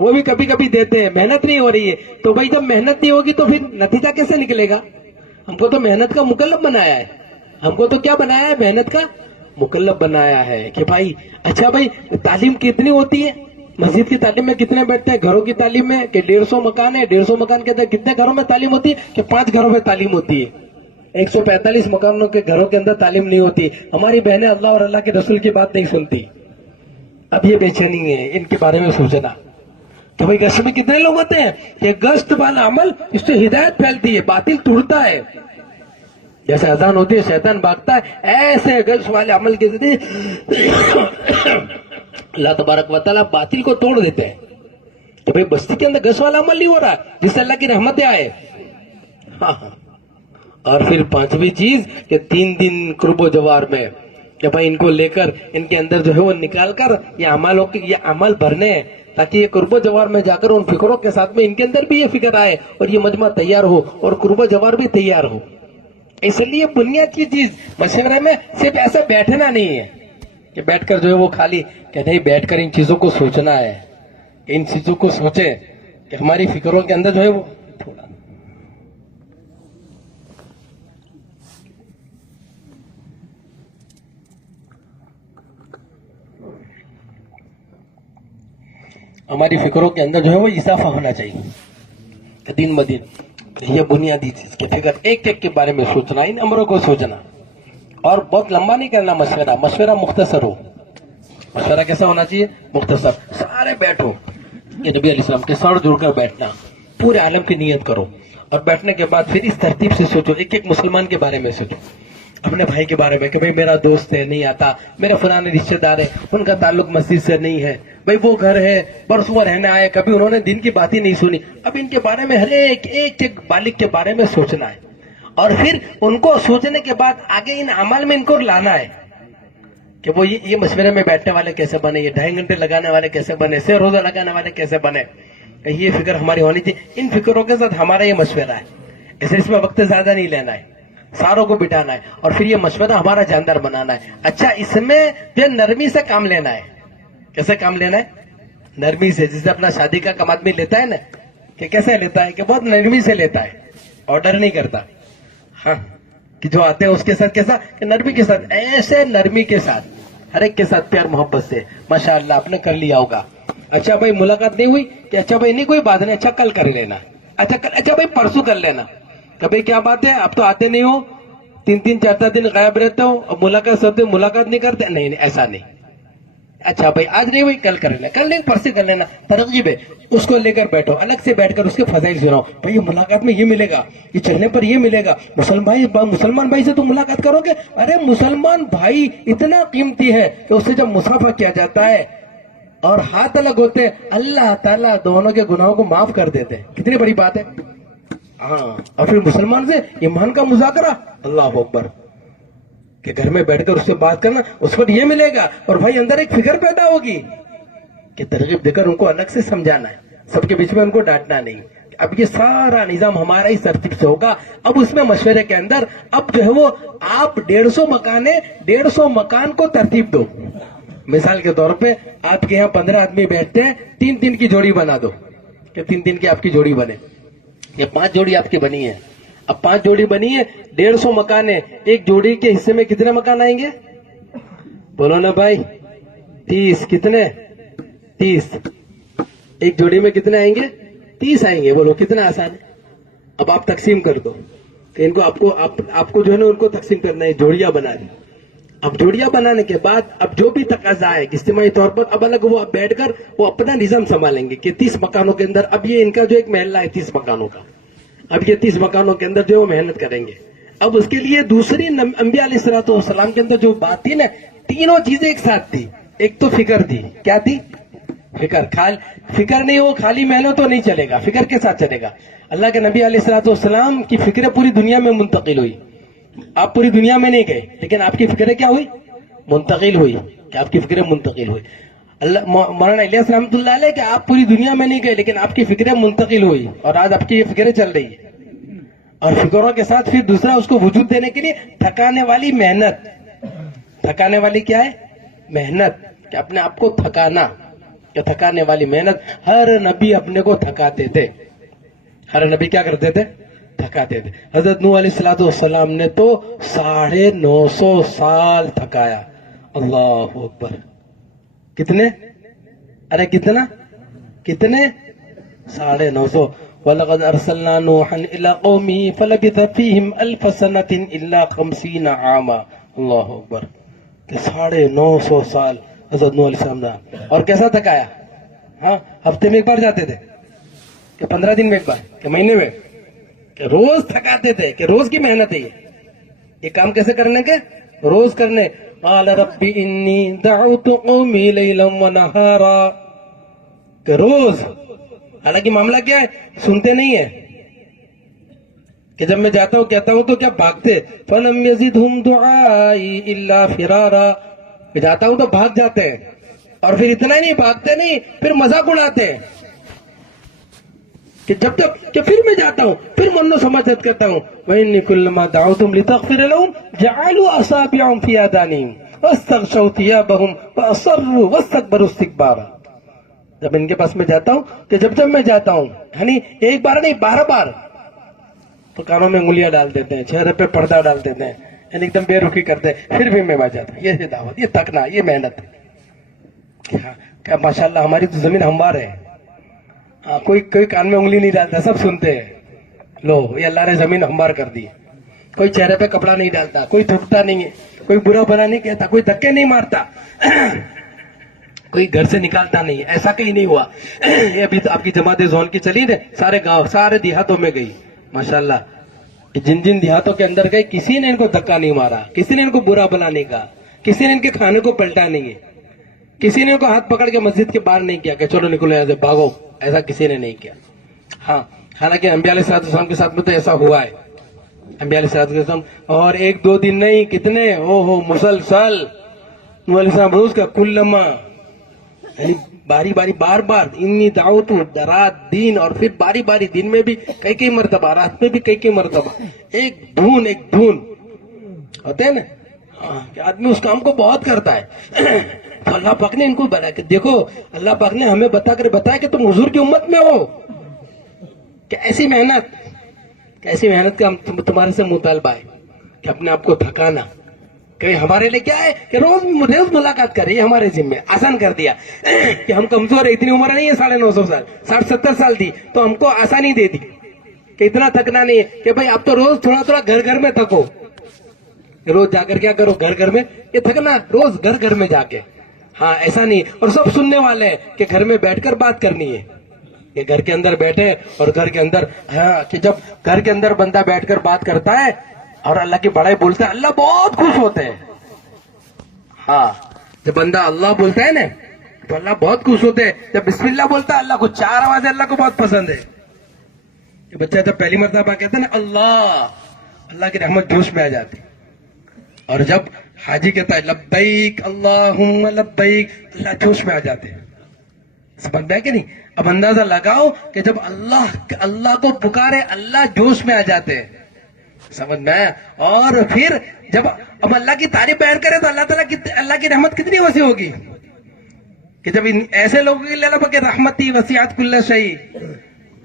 وہ بھی کبھی کبھی دیتے ہیں, محنت نہیں ہو رہی ہے. تو بھائی جب محنت نہیں ہوگی تو پھر نتیجہ کیسے نکلے گا. ہم کو تو محنت کا مکلف بنایا ہے, ہم کو تو کیا بنایا ہے, محنت کا مکلف بنایا ہے. کہ بھائی اچھا بھائی تعلیم کتنی ہوتی ہے, مسجد کی تعلیم میں کتنے بیٹھتے ہیں, گھروں کی تعلیم میں کہ 150 مکان ہے, 150 مکان کے اندر کتنے گھروں میں تعلیم ہوتی ہے, کہ 5 گھروں میں تعلیم ہوتی ہے. 145 مکانوں کے گھروں کے اندر تعلیم نہیں ہوتی. ہماری بہنیں اللہ اور اللہ کے رسول کی بات نہیں سنتی. اب یہ بے چینی ہے, ان کے بارے میں سوچنا کہ بھئی گشت میں کتنے لوگ ہوتے ہیں, کہ گشت والا عمل اس سے ہدایت پھیلتی ہے, باطل ٹوٹتا ہے. جیسے اذان ہوتی ہے شیطان بھاگتا ہے, ایسے گشت والے عمل کے ذریعے اللہ تبارک و تعالیٰ باطل کو توڑ دیتے ہیں. کہ بھئی بستی کے اندر گشت والا عمل نہیں ہو رہا جس سے اللہ کی رحمتیں آئے. ہاں, اور پھر 5ویں چیز کہ 3 دن قرب و جوار میں, کہ بھئی ان کو لے کر ان کے اندر جو ہے وہ نکال کر یہ عمل بھرنے ہیں, تاکہ یہ قرب و جوار میں جا کر ان فکروں کے ساتھ میں ان کے اندر بھی یہ فکر آئے اور یہ مجمع تیار ہو اور قرب و جوار بھی تیار ہو. اس لیے بنیاد کی چیز مشورے میں صرف ایسا بیٹھنا نہیں ہے کہ بیٹھ کر جو ہے وہ خالی کہ نہیں, بیٹھ کر ان چیزوں کو سوچنا ہے, ان چیزوں کو سوچیں کہ ہماری فکروں کے اندر جو ہے وہ تھوڑا ہماری فکروں کے اندر جو ہے وہ اضافہ ہونا چاہیے دن بدن. یہ بنیادی چیز کہ فکر ایک کے بارے میں سوچنا, ان امروں کو سوچنا, اور بہت لمبا نہیں کرنا مشورہ مختصر ہو. مشورہ کیسا ہونا چاہیے, مختصر. سارے بیٹھو, یہ نبی علیہ السلام کے سر جڑ کر بیٹھنا, پورے عالم کی نیت کرو, اور بیٹھنے کے بعد پھر اس ترتیب سے سوچو, ایک مسلمان کے بارے میں سوچو, اپنے بھائی کے بارے میں کہ بھئی میرا دوست ہے نہیں آتا, میرے فلانے رشتہ دار ہے ان کا تعلق مسجد سے نہیں ہے, بھئی وہ گھر ہے برسوں رہنے آئے, کبھی انہوں نے دین کی بات ہی نہیں سنی. اب ان کے بارے میں ہر ایک بالغ کے بارے میں سوچنا ہے, اور پھر ان کو سوچنے کے بعد آگے ان عمل میں ان کو لانا ہے کہ وہ یہ مشورے میں بیٹھنے والے کیسے بنے, یہ 2.5 گھنٹے لگانے والے کیسے بنے, 6 روزہ لگانے والے کیسے بنے. یہ فکر ہماری ہونی چاہیے. ان فکروں کے ساتھ ہمارا یہ مشورہ ہے, اس میں وقت زیادہ نہیں لینا ہے, ساروں کو بٹھانا ہے, اور پھر یہ مشورہ ہمارا جاندار بنانا ہے. اچھا, اس میں جو نرمی سے کام لینا ہے. کیسے کام لینا ہے, نرمی سے. جسے اپنا شادی کا کام آدمی لیتا ہے نا, کہ کیسے لیتا ہے, کہ بہت نرمی سے لیتا ہے, آرڈر نہیں کرتا. ہاں, کہ جو آتے ہیں اس کے ساتھ کیسا, کہ نرمی کے ساتھ, ایسے نرمی کے ساتھ, ہر ایک کے ساتھ پیار محبت سے. ماشاءاللہ آپ نے کر لیا ہوگا. اچھا بھائی ملاقات نہیں ہوئی, کہ اچھا بھائی نہیں کوئی بات نہیں, اچھا کل کر لینا, اچھا بھئی پرسوں کر لینا. کبھی کیا بات ہے, اب تو آتے نہیں ہو, 3 4 دن غائب رہتے ہو, اور ملاقات نہیں کرتے. نہیں ایسا نہیں, اچھا بھائی آج نہیں ہوئی کل کر لینا, کل نہیں پرسوں کر لینا, ترغیب ہے. اس کو لے کر بیٹھو, الگ سے بیٹھ کر اس کے فضائل سناؤ. بھائی یہ ملاقات میں یہ ملے گا, یہ چلنے پر یہ ملے گا, مسلمان بھائی سے تم ملاقات کرو گے, ارے مسلمان بھائی اتنا قیمتی ہے کہ اس سے جب مسافہ کیا جاتا ہے اور ہاتھ الگ ہوتے ہیں, اللہ تعالیٰ دونوں کے گناہوں کو معاف کر دیتے ہیں. کتنی بڑی بات ہے. ہاں, اور پھر مسلمان سے ایمان کا مذاکرہ, اللہ اکبر, کہ گھر میں بیٹھ کر اس سے بات کرنا, اس پر یہ ملے گا. اور بھائی اندر ایک فکر پیدا ہوگی کہ ترغیب دے کر ان کو الگ سے سمجھانا ہے, سب کے بیچ میں ان کو ڈانٹنا نہیں. اب یہ سارا نظام ہمارا اس ترتیب سے ہوگا. اب اس میں مشورے کے اندر اب جو ہے وہ آپ 150 مکان کو ترتیب دو. مثال کے طور پہ آپ کے یہاں 15 آدمی بیٹھتے ہیں, 3 کی جوڑی بنا دو کہ 3 کی آپ کی جوڑی بنے. یہ 5 جوڑی آپ کی بنی ہے. اب 5 جوڑی بنی ہے, 150 مکان ہے. ایک جوڑی کے حصے میں کتنے مکان آئیں گے؟ بولو نا بھائی, 30. کتنے؟ 30. ایک جوڑی میں کتنے آئیں گے؟ 30 آئیں گے. بولو کتنا آسان ہے. اب آپ تقسیم کر دو کہ ان کو آپ کو جو ہے نا ان کو تقسیم کرنا ہے, جوڑیاں بنا دی. اب جوڑیاں بنانے کے بعد اب جو بھی تقاضا ہے اجتماعی طور پر اب الگ وہ بیٹھ کر وہ اپنا نظام سنبھالیں گے کہ 30 مکانوں کے اندر اب یہ ان کا جو ایک محلہ ہے 30 مکانوں کا, اب یہ 30 مکانوں کے اندر جو وہ محنت کریں گے. اب اس کے لیے دوسری انبیاء علیہ الصلوۃ والسلام کے اندر جو بات تھی نا, تینوں چیزیں ایک ساتھ تھی. ایک تو فکر تھی. کیا تھی؟ فکر. فکر نہیں ہو خالی محنت تو نہیں چلے گا, فکر کے ساتھ چلے گا. اللہ کے نبی علیہ الصلوۃ والسلام کی فکریں پوری دنیا میں منتقل ہوئی. آپ پوری دنیا میں نہیں گئے لیکن آپ کی فکریں کیا ہوئی؟ منتقل ہوئی. کہ آپ کی فکریں منتقل ہوئی. اللہ مولانا الیاس رحمۃ اللہ علیہ کہ آپ پوری دنیا میں نہیں گئے لیکن آپ کی فکریں منتقل ہوئی اور آج آپ کی یہ فکریں چل رہی ہے. اور فکروں کے ساتھ پھر دوسرا اس کو وجود دینے کے لیے تھکانے والی محنت. تھکانے والی کیا ہے؟ محنت. کہ اپنے آپ کو تھکانا, کہ تھکانے والی محنت. ہر نبی اپنے کو تھکاتے تھے. ہر نبی کیا کرتے تھے؟ تھکاتے تھے. حضرت نوح علیہ الصلوۃ والسلام نے تو 950 سال تھکایا. اللہ اکبر. کتنے؟ ارے کتنے 950. وَلَقَدْ أَرْسَلْنَا نُوحًا إِلَىٰ قَوْمِهِ فَلَبِثَ فِيهِمْ أَلْفَ سَنَةٍ إِلَّا 50 عَامًا. اللہ اکبر. کہ 950 سال حضرت نوح علیہ السلام نے. اور کیسا تھکایا؟ ہاں, ہفتے میں ایک بار جاتے تھے کہ 15 دن میں ایک بار کہ مہینے میں, کہ روز تھکاتے تھے, کہ روز کی محنت ہے. یہ کام کیسے کرنے کے؟ روز کرنے. قال رب انی دعوت قومی لیلا ونہارا. کہ روز. حالانکہ معاملہ کیا ہے؟ سنتے نہیں ہے. کہ جب میں جاتا ہوں کہتا ہوں تو کیا بھاگتے. فلم یزدہم دعائی الا فرارا. میں جاتا ہوں تو بھاگ جاتے ہیں, اور پھر اتنا ہی نہیں, بھاگتے نہیں, پھر مذاق اڑاتے ہیں. کہ جب تک کہ پھر میں جاتا ہوں پھر منو سماجت کرتا ہوں. وَإِنِّي كُلَّمَا دَعَوْتُمْ لِتَغْفِرَ لَهُمْ جَعَلُوا أَصَابِعَهُمْ فِي آذَانِهِمْ وَاسْتَغْشَوْا ثِيَابَهُمْ وَأَصَرُّوا وَاسْتَكْبَرُوا اسْتِكْبَارًا. جب ان کے پاس میں جاتا ہوں کہ جب میں جاتا ہوں, یعنی ایک بار نہیں 12 بار, تو کانوں میں انگلیاں ڈال دیتے ہیں, چہرے پہ پردہ ڈال دیتے ہیں, یعنی ایک دم بے رخی کرتے ہیں. پھر بھی میں وہاں جاتا ہوں. یہ دعوت, یہ تھکنا, یہ محنت. کیا ماشاءاللہ ہماری تو زمین ہموار ہے. کوئی کان میں انگلی نہیں ڈالتا, سب سنتے ہیں. لو یہ اللہ نے زمین ہموار کر دی. کوئی چہرے پہ کپڑا نہیں ڈالتا, کوئی تھوکتا نہیں ہے, کوئی برا بھلا نہیں کہتا, کوئی دھکے نہیں مارتا, کوئی گھر سے نکالتا نہیں. ایسا کہیں نہیں ہوا. یہ ابھی تو آپ کی جماعت زون کی چلی نا, سارے گاؤں سارے دیہاتوں میں گئی ماشاءاللہ. جن دیہاتوں کے اندر گئے کسی نے ان کو دھکا نہیں مارا, کسی نے ان کو برا بھلا نہیں کہا, کسی نے ان کے کھانے کو پلٹا نہیں ہے, کسی نے ان کو ہاتھ پکڑ کے مسجد کے باہر نہیں کیا کہ چلو نکلو یہاں سے بھاگو. ایسا کسی نے نہیں کیا. ہاں, حالانکہ انبیاء علیہ السلام کے ساتھ میں تو ایسا ہوا ہے. انبیاء علیہ السلام, اور 1-2 دن نہیں, کتنے مسلسل. نوح علیہ السلام روز کا کلما, یعنی باری بار بار انی دعوت رات دن, اور پھر باری دن میں بھی کئی مرتبہ, رات میں بھی کئی مرتبہ. ایک دھون ہوتے ہیں نا, کہ آدمی اس کام کو بہت کرتا ہے. تو اللہ پاک نے ان کو بتایا کہ دیکھو, اللہ پاک نے ہمیں بتایا کہ تم حضور کی امت میں ہو. کہ ایسی محنت کا ہم تمہارے سے مطالبہ ہے کہ اپنے آپ کو تھکانا. کہ ہمارے لیے کیا ہے کہ روز ملاقات کریں, یہ ہمارے ذمہ آسان کر دیا. کہ ہم کمزور ہے, اتنی عمر نہیں ہے 950 سال, 60-70 سال تھی, تو ہم کو آسانی دے دی کہ اتنا تھکنا نہیں ہے. کہ بھائی آپ تو روز تھوڑا گھر میں تھکو, روز جا کر کیا کرو گھر میں, یہ تھکنا روز گھر میں جا کے. ہاں ایسا نہیں. اور سب سننے والے ہیں کہ گھر میں بیٹھ کر بات کرنی ہے, کہ گھر کے اندر بیٹھے اور گھر کے اندر, ہاں کہ جب گھر کے اندر بندہ بیٹھ کر بات کرتا ہے اور اللہ کی بڑائی بولتا ہے, اللہ بہت خوش ہوتے ہیں. ہاں جب بندہ اللہ بولتا ہے نا تو اللہ بہت خوش ہوتے ہیں. جب بسم اللہ بولتا ہے اللہ کو, 4 آوازیں اللہ کو بہت پسند ہے. کہ بچہ جب پہلی مرتبہ کہتا ہے نا اللہ, اللہ کی رحمت جوش میں آ جاتی. اور جب حاجی کہتا ہے لبیک اللہم لبیک, اللہ جوش میں آ جاتے ہیں. سمجھ میں ہے کہ نہیں؟ اب اندازہ لگاؤ کہ جب اللہ کو پکارے اللہ جوش میں آ جاتے ہیں. سمجھ میں آیا؟ اور پھر جب اب اللہ کی تعریف بیان کرے تو اللہ کی رحمت کتنی وسیع ہوگی, کہ جب ایسے لوگوں کے لیے کہ رحمتی وسیعت کل شیء,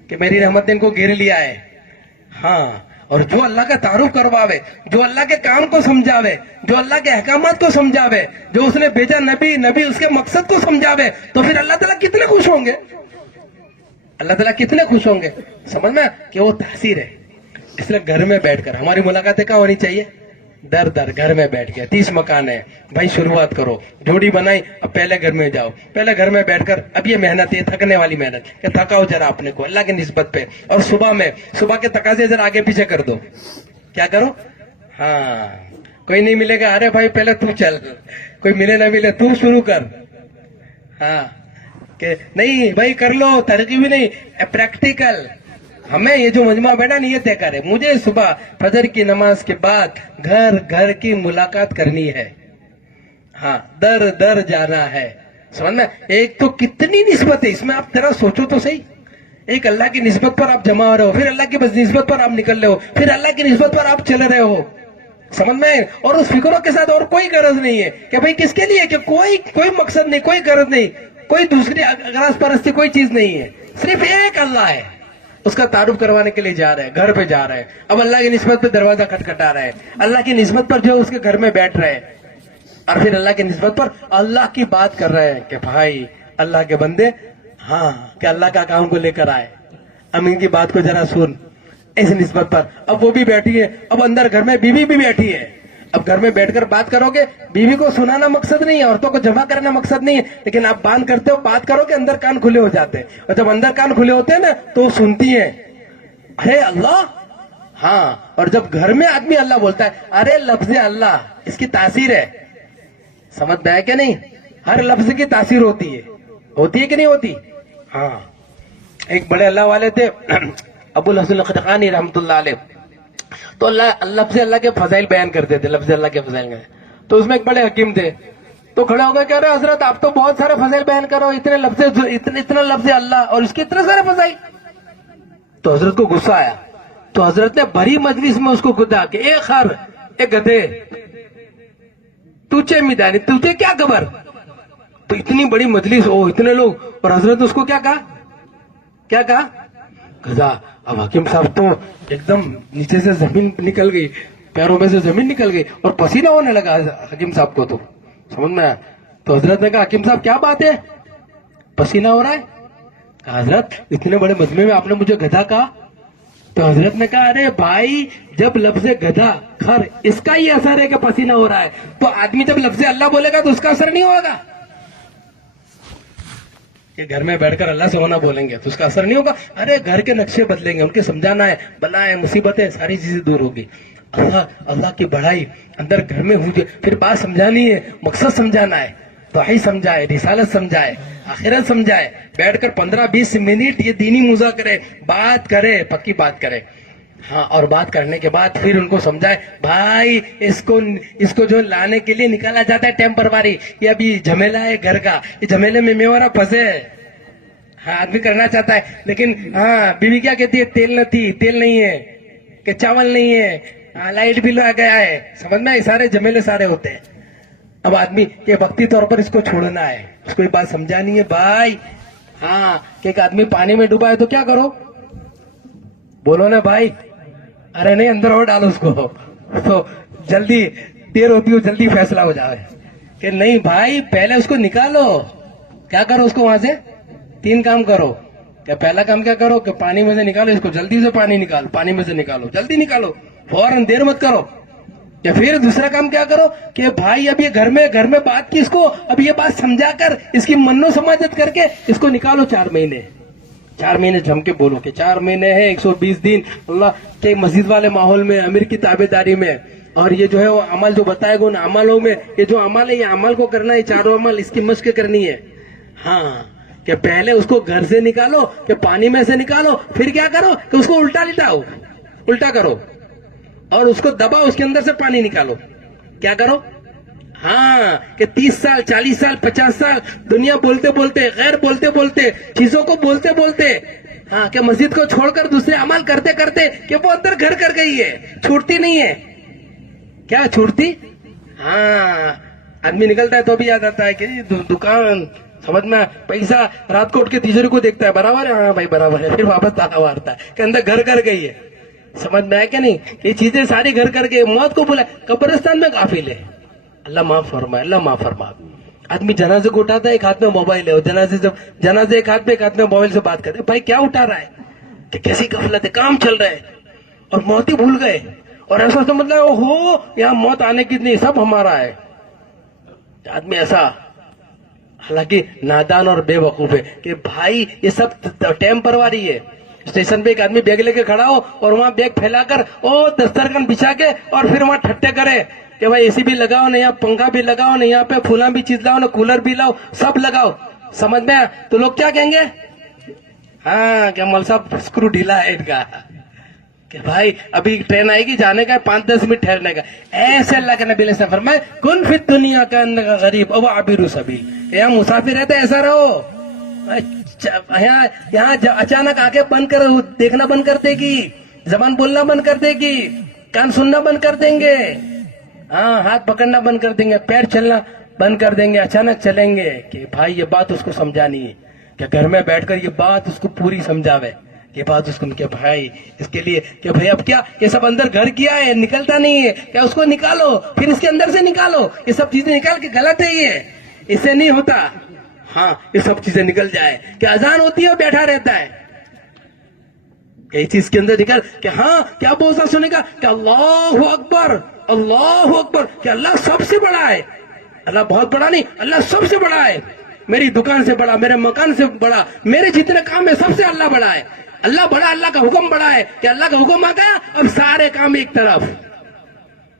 کہ میری رحمت نے ان کو گھیر لیا ہے. ہاں, اور جو اللہ کا تعارف کرواوے, جو اللہ کے کام کو سمجھاوے, جو اللہ کے احکامات کو سمجھاوے, جو اس نے بھیجا نبی اس کے مقصد کو سمجھاوے, تو پھر اللہ تعالیٰ کتنے خوش ہوں گے, اللہ تعالیٰ کتنے خوش ہوں گے. سمجھ میں کہ وہ تاثیر ہے. اس لیے گھر میں بیٹھ کر ہماری ملاقاتیں کہاں ہونی چاہیے؟ در گھر میں بیٹھ کے. 30 مکان ہے بھائی, شروعات کرو. جوڑی بنائی, اب پہلے گھر میں جاؤ, پہلے گھر میں بیٹھ کر. اب یہ محنت, یہ تھکنے والی محنت, کہ تھکاؤ ذرا اپنے کو اللہ کی نسبت پہ. اور صبح کے تقاضے ذرا آگے پیچھے کر دو. کیا کرو؟ ہاں, کوئی نہیں ملے گا, ارے بھائی پہلے تو چل, کوئی ملے نہ ملے تو شروع کر. ہاں کہ نہیں بھائی کر لو, ترقی بھی نہیں, پریکٹیکل. ہمیں یہ جو مجمع بیٹھا نہیں, یہ طے کرے مجھے صبح فجر کی نماز کے بعد گھر کی ملاقات کرنی ہے. ہاں, در جانا ہے. سمجھنا, ایک تو کتنی نسبت ہے اس میں, آپ ذرا سوچو تو صحیح. ایک اللہ کی نسبت پر آپ جمع ہو رہے ہو, پھر اللہ کی بس نسبت پر آپ نکل رہے ہو, پھر اللہ کی نسبت پر آپ چل رہے ہو. سمجھ میں؟ اور اس فکروں کے ساتھ اور کوئی غرض نہیں ہے کہ بھائی کس کے لیے, کہ کوئی مقصد نہیں, کوئی غرض نہیں, کوئی دوسری غرض پرستی کوئی چیز نہیں ہے, صرف ایک اللہ ہے. اس کا تعارف کروانے کے لیے جا رہے ہیں, گھر پہ جا رہے ہیں. اب اللہ کی نسبت پہ دروازہ کھٹکھٹا رہے ہیں, اللہ کی نسبت پر جو اس کے گھر میں بیٹھ رہے ہیں, اور پھر اللہ کی نسبت پر اللہ کی بات کر رہے ہیں کہ بھائی اللہ کے بندے, ہاں کہ اللہ کا کام کو لے کر آئے, ہم ان کی بات کو ذرا سن. اس نسبت پر اب وہ بھی بیٹھی ہے, اب اندر گھر میں بیوی بھی بیٹھی ہے. اب گھر میں بیٹھ کر بات کرو گے, بیوی کو سنانا مقصد نہیں ہے, عورتوں کو جمع کرنا مقصد نہیں ہے, لیکن آپ بات کرتے ہو, بات کرو کہ اندر کان کھلے ہو جاتے ہیں. اور جب اندر کان کھلے ہوتے ہیں نا تو سنتی ہیں, ارے اللہ. ہاں, اور جب گھر میں آدمی اللہ بولتا ہے, ارے لفظ اللہ, اس کی تاثیر ہے. سمجھ میں ہے کہ نہیں؟ ہر لفظ کی تاثیر ہوتی ہے کہ نہیں ہوتی؟ ہاں, ایک بڑے اللہ والے تھے ابو الحسن الخدقانی رحمۃ اللہ علیہ, تو لفظ اللہ کے فضائل بیان کرتے تھے, لفظ اللہ کے فضائل. تو اس میں ایک بڑے حکیم تھے, تو کھڑے ہو گئے, کہہ رہے حضرت آپ تو بہت سارے فضائل بیان کرو, اتنا لفظ اللہ اور اس کے اتنے سارے فضائل. تو حضرت کو غصہ آیا, تو حضرت نے بڑی مجلس میں اس کو خدا کہ اے خر, اے گدھے, تجھے میدانی, تجھے کیا خبر. تو اتنی بڑی مجلس, اتنے لوگ, اور حضرت نے اس کو کیا کہا گدھا. اب حکیم صاحب تو ایک دم نیچے سے زمین نکل گئی, پیروں میں سے زمین نکل گئی, اور پسینہ ہونے لگا حکیم صاحب کو. تو سمجھ میں آیا. تو حضرت نے کہا حکیم صاحب کیا بات ہے, پسینہ ہو رہا ہے. حضرت اتنے بڑے مجمع میں آپ نے مجھے گدھا کہا. تو حضرت نے کہا ارے بھائی, جب لفظ گدھا خر اس کا ہی اثر ہے کہ پسینہ ہو رہا ہے, تو آدمی جب لفظ اللہ بولے گا تو اس کا اثر نہیں ہوگا. کہ گھر میں بیٹھ کر اللہ سے ہونا بولیں گے تو اس کا اثر نہیں ہوگا. ارے گھر کے نقشے بدلیں گے, ان کے سمجھانا ہے, بلائیں مصیبتیں ساری چیزیں دور ہوگی. اللہ کی بڑائی اندر گھر میں ہوئی, پھر بات سمجھانی ہے, مقصد سمجھانا ہے, وحی سمجھائے, رسالت سمجھائے, آخرت سمجھائے. بیٹھ کر 15-20 منٹ یہ دینی مذاکرے, بات کرے, پکی بات کرے. ہاں, اور بات کرنے کے بعد پھر ان کو سمجھائے, بھائی اس کو جو لانے کے لیے نکالا جاتا ہے ٹیمپروری, یہ ابھی جھمیلا ہے گھر کا, یہ جھمیلے میں میوارا پھنسے. ہاں, آدمی کرنا چاہتا ہے, لیکن ہاں بیوی کیا کہتی ہے, تیل نہیں ہے, کہ چاول نہیں ہے, لائٹ بل آ گیا ہے. سمجھ میں, سارے جھمیلے سارے ہوتے ہیں. اب آدمی کے وقتی طور پر اس کو چھوڑنا ہے, اس کو یہ بات سمجھانی ہے بھائی. ہاں, کہ ایک آدمی پانی میں ڈوبا ہے تو کیا کرو, بولو نا بھائی, ارے نہیں اندر اور ڈالو اس کو, تو جلدی دیر ہوتی ہو, جلدی فیصلہ ہو جائے. کہ نہیں بھائی, پہلے اس کو نکالو. کیا کرو اس کو وہاں سے 3 کام کرو. کہ پہلا کام کیا کرو, کہ پانی میں سے نکالو اس کو, جلدی سے پانی میں سے نکالو, جلدی نکالو, فوراً, دیر مت کرو. یا پھر دوسرا کام کیا کرو کہ بھائی اب یہ گھر میں بات کی اس کو، اب یہ بات سمجھا کر اس کی منو سماجت کر کے اس کو نکالو 4 مہینے 4 مہینے جم کے بولو کہ 4 مہینے ہے 120 دن اللہ کے مسجد والے ماحول میں، امیر کی تابع داری میں، اور یہ جو ہے وہ عمل جو بتائے گا ان عملوں میں، یہ جو عمل ہے یہ عمل کو کرنا ہے، 4 عمل اس کی مشق کرنی ہے. ہاں کہ پہلے اس کو گھر سے نکالو، کہ پانی میں سے نکالو، پھر کیا کرو کہ اس کو الٹا لٹاؤ، الٹا کرو اور اس کو دباؤ، اس کے اندر سے پانی نکالو. کیا کرو؟ ہاں کہ 30 سال 40 سال 50 سال دنیا بولتے بولتے، غیر بولتے بولتے، چیزوں کو بولتے بولتے، ہاں کہ مسجد کو چھوڑ کر دوسرے عمل کرتے کرتے کہ وہ اندر گھر کر گئی ہے، چھوٹتی نہیں ہے. کیا چھوٹتی؟ ہاں آدمی نکلتا ہے تو بھی یاد آتا ہے کہ دکان سمجھ میں، پیسہ رات کو اٹھ کے تیسری کو دیکھتا ہے، برابر ہے، ہاں بھائی برابر ہے، پھر واپس تالا مارتا ہے کہ اندر گھر کر گئی ہے. سمجھ میں آیا کہ نہیں؟ یہ چیزیں ساری گھر کر کے موت کو بلا، قبرستان میں غافل ہے. اللہ معاف فرمائے، اللہ معاف فرما. آدمی جنازے کو اٹھاتا ہے، ایک ہاتھ میں موبائل ہے، اور جنازے ایک ہاتھ میں موبائل سے بات کرتے. بھائی کیا اٹھا رہا ہے؟ کہ کیسی غفلت ہے، کام چل رہا ہے اور موت ہی بھول گئے، اور ایسا سمجھ رہا ہے ہو یہاں موت آنے کی نہیں، سب ہمارا ہے. آدمی ایسا حالانکہ نادان اور بے وقوف ہے کہ بھائی یہ سب ٹیمپروری ہے. اسٹیشن پہ ایک آدمی بیگ لے کے کھڑا ہو اور وہاں بیگ پھیلا کر دسترخوان بچھا کے اور پھر وہاں ٹھٹے کرے کہ بھائی اے سی بھی لگاؤ نہ، یہاں پنکھا بھی لگاؤ نہ، یہاں پہ پھولاں بھی چیز لاؤ نہ، کولر بھی لاؤ، سب لگاؤ. سمجھ میں تو لوگ کیا کہیں گے؟ ہاں کہ مول صاحب اسکرو ڈھیلا ہے ان کا، کہ بھائی ابھی ٹرین آئے گی، جانے کا 5-10 منٹ ٹھہرنے کا. ایسے اللہ کے نبی نے فرمایا کن فی الدنیا کا انکا غریب او عابر سبیل، یہاں مسافر رہتے ایسا رہو. یہاں اچانک آ کے بند کر دیکھنا بند کر دے گی، زبان بولنا بند کر دے گی، کان سننا بند کر دیں گے، ہاں ہاتھ پکڑنا بند کر دیں گے، پیر چلنا بند کر دیں گے، اچانک چلیں گے. کہ بھائی یہ بات اس کو سمجھانی ہے کہ گھر میں بیٹھ کر یہ بات اس کو پوری سمجھاوے، یہ بات اس کو کہ بھائی اس کے لیے کہ بھائی اب کیا یہ سب اندر گھر کیا ہے، نکلتا نہیں ہے کیا، اس کو نکالو، پھر اس کے اندر سے نکالو، یہ سب چیزیں نکال کے غلط ہے، یہ اس سے نہیں ہوتا. ہاں یہ سب چیزیں نکل جائے کہ اذان ہوتی ہے بیٹھا رہتا ہے، کئی چیز کے اندر نکل کہ ہاں کیا بولتا سنے گا کہ اللہ اکبر اللہ اکبر، کہ اللہ سب سے بڑا ہے. اللہ بہت بڑا نہیں، اللہ سب سے بڑا ہے، میری دکان سے بڑا، میرے مکان سے بڑا، میرے جتنے کام ہے سب سے اللہ بڑا ہے. اللہ بڑا، اللہ کا حکم بڑا ہے کہ اللہ کا حکم آ گیا اب سارے کام ایک طرف.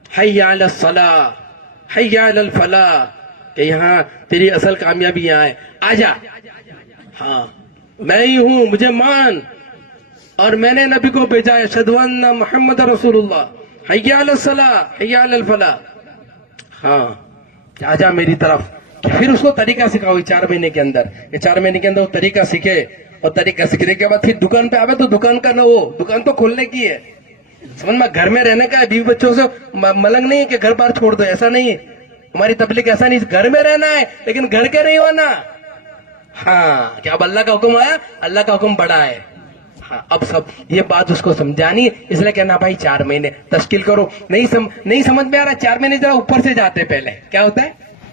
حی علی الصلاۃ حی علی الفلاح، کہ یہاں تیری اصل کامیابی یہاں ہے، آجا. ہاں میں ہی ہوں، مجھے مان، اور میں نے نبی کو بھیجا ہے، اشہد ان محمد رسول اللہ، حی علی الصلاۃ حی علی الفلاح. ہاں آجا میری طرف. پھر اس کو طریقہ سکھاؤ 4 مہینے کے اندر، یہ 4 مہینے کے اندر وہ طریقہ سیکھے، اور طریقہ سیکھنے کے بعد پھر دکان پہ آوے تو دکان کا نہ ہو، دکان تو کھولنے کی ہے، سمجھ میں، گھر میں رہنے کا ہے، بیوی بچوں سے ملنگ نہیں ہے کہ گھر بار چھوڑ دو، ایسا نہیں ہے. ہماری تبلیغ ایسا نہیں، گھر میں رہنا ہے لیکن گھر کے نہیں ہونا. ہاں کہ اب اللہ کا حکم آیا، اللہ کا حکم بڑا ہے. ہاں اب سب یہ بات اس کو سمجھانی، اس لیے کہنا بھائی 4 مہینے تشکیل کرو. نہیں سمجھ میں آ رہا، 4 مہینے ذرا اوپر سے جاتے، پہلے کیا ہوتا ہے،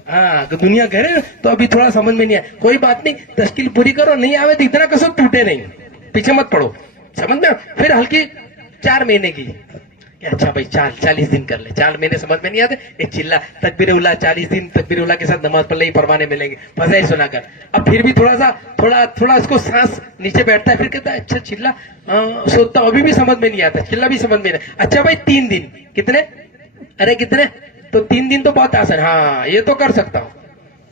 ہاں کہ دنیا گھر ہے تو ابھی تھوڑا سمجھ میں نہیں آیا، کوئی بات نہیں، تشکیل پوری کرو، نہیں آوے تو اتنا کسو ٹوٹے نہیں، پیچھے مت پڑو، سمجھ میں. پھر ہلکی 4 مہینے کی کہ اچھا بھائی 40 دن کر لے. 4 مہینے سمجھ میں نہیں آتے، ایک چلا تکبیر اولا 40 دن تکبیر اولا کے ساتھ نماز پڑھ لے، پروانے ملیں گے فضائل سنا کر. اب پھر بھی تھوڑا اس کو سانس نیچے بیٹھتا ہے، پھر کہتا ہے اچھا چلا سوتا ہوں، ابھی بھی سمجھ میں نہیں آتا، چلا بھی سمجھ میں نہیں. اچھا بھائی 3 دن کتنے، ارے کتنے، تو 3 دن تو بہت آسان، ہاں یہ تو کر سکتا ہوں.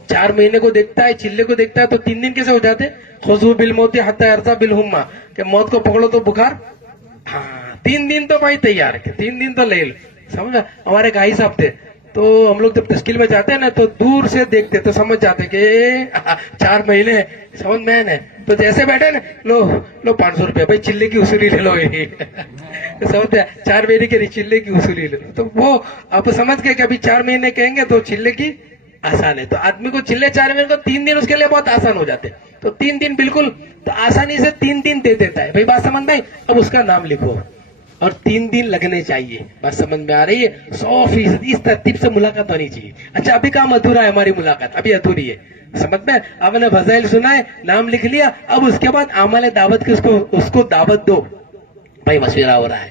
4 مہینے کو دیکھتا ہے، چلے کو دیکھتا ہے، تو 3 دن کیسے ہو جاتے؟ خذو بالموت حتی یرضى بالحمى، کہ موت کو پکڑو تو بخار. ہاں 3 دن تو بھائی تیار ہے، 3 دن تو لے لو. سمجھا، ہمارے بھائی صاحب تھے تو ہم لوگ جب تشکیل میں جاتے ہیں نا تو دور سے دیکھتے تو سمجھ جاتے کہ 4 مہینے سمجھ میں ہے. تو جیسے بیٹھے نا، لو 500 روپے بھائی چلے کی وصولی لے لو، سمجھتے 4 مہینے کے چلے کی وصولی لے لو. تو وہ آپ سمجھ گئے کہ ابھی 4 مہینے کہیں گے تو چلے کی آسان ہے. تو آدمی کو چلے 4 مہینے کو 3 دن اس کے لیے بہت آسان ہو جاتے. تو 3 دن بالکل تو آسانی سے 3 دن دے دیتا ہے. بھائی بات سمجھ میں آئی؟ اب اس کا نام لکھو اور 3 دن لگنے چاہیے. بات سمجھ میں آ رہی ہے؟ 100% اس ترتیب سے ملاقات ہونی چاہیے. اچھا ابھی کام ادھورا ہے، ہماری ملاقات ابھی ادھوری ہے، سمجھ میں. اب نے فضائل سنا ہے، نام لکھ لیا، اب اس کے بعد عمل دعوت کی اس کو دعوت دو. بھائی مشورہ ہو رہا ہے،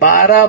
12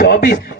24।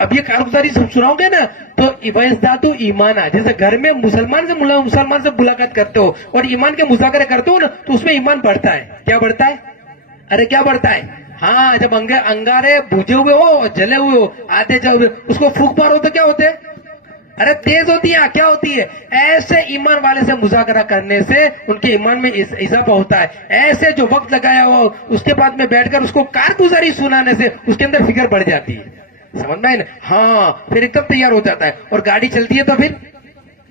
اب یہ کارگزاری سناؤ گے نا تو وَيَزْدَادُ ایمانا، جیسے گھر میں مسلمان سے ملاقات کرتے ہو اور ایمان کے مذاکرے کرتے ہو نا تو اس میں ایمان بڑھتا ہے. کیا بڑھتا ہے؟ ارے کیا بڑھتا ہے؟ ہاں جب انگارے بوجھے ہوئے ہو، جلے ہوئے ہو، آتے جائے ہوئے، اس کو پھونک مارو تو کیا ہوتے ہیں؟ ارے تیز ہوتی ہے. کیا ہوتی ہے؟ ایسے ایمان والے سے مذاکرہ کرنے سے ان کے ایمان میں اضافہ ہوتا ہے. ایسے جو وقت لگایا ہو اس کے بعد میں بیٹھ کر اس کو کارگزاری سنانے سے اس کے اندر فکر بڑھ جاتی ہے. سمجھ میں نا؟ ہاں پھر ایک دم تیار ہو جاتا ہے. اور گاڑی چلتی ہے تو پھر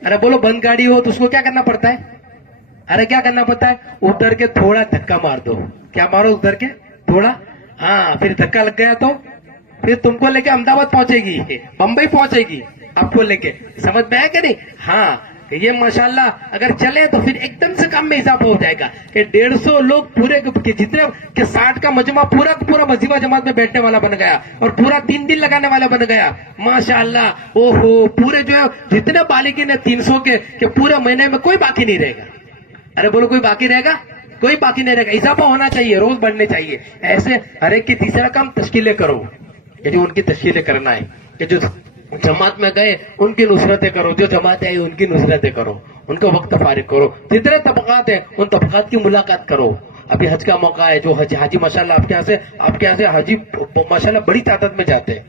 ارے بولو بند گاڑی ہو تو اس کو کیا کرنا پڑتا ہے؟ ارے کیا کرنا پڑتا ہے؟ اتر کے تھوڑا دھکا مار دو. کیا مارو؟ اتر کے تھوڑا. ہاں پھر دھکا لگ گیا تو پھر تم کو لے کے احمد آباد پہنچے گی، بمبئی پہنچے گی آپ کو لے کے. سمجھ میں آیا کہ نہیں؟ ہاں یہ ماشاءاللہ اگر چلے تو پھر ایک دم سے کام میں اضافہ ہو جائے گا کہ 150 لوگ پورے جتنے کہ 60 کا مجمع پورا وظیفہ جماعت میں بیٹھنے والا بن گیا اور پورا 3 دن لگانے والا بن گیا. ماشاءاللہ اوہو پورے جو ہے جتنے بالغین ہیں 300 کے کہ پورے مہینے میں کوئی باقی نہیں رہے گا. ارے بولو کوئی باقی رہے گا؟ کوئی باقی نہیں رہے گا. اضافہ ہونا چاہیے، روز بڑھنے چاہیے. ایسے ہر ایک کی تیسرا کام تشکیلیں کرو، یہ جو ان کی تشکیلیں کرنا ہے. کہ جو جماعت میں گئے ان کی نصرتیں کرو، جو جماعت آئی ان کی نصرتیں کرو، ان کو وقت فارغ کرو. جتنے طبقات ہیں ان طبقات کی ملاقات کرو. ابھی حج کا موقع ہے، جو حاجی ماشاءاللہ آپ کے یہاں سے حاجی ماشاءاللہ بڑی تعداد میں جاتے ہیں،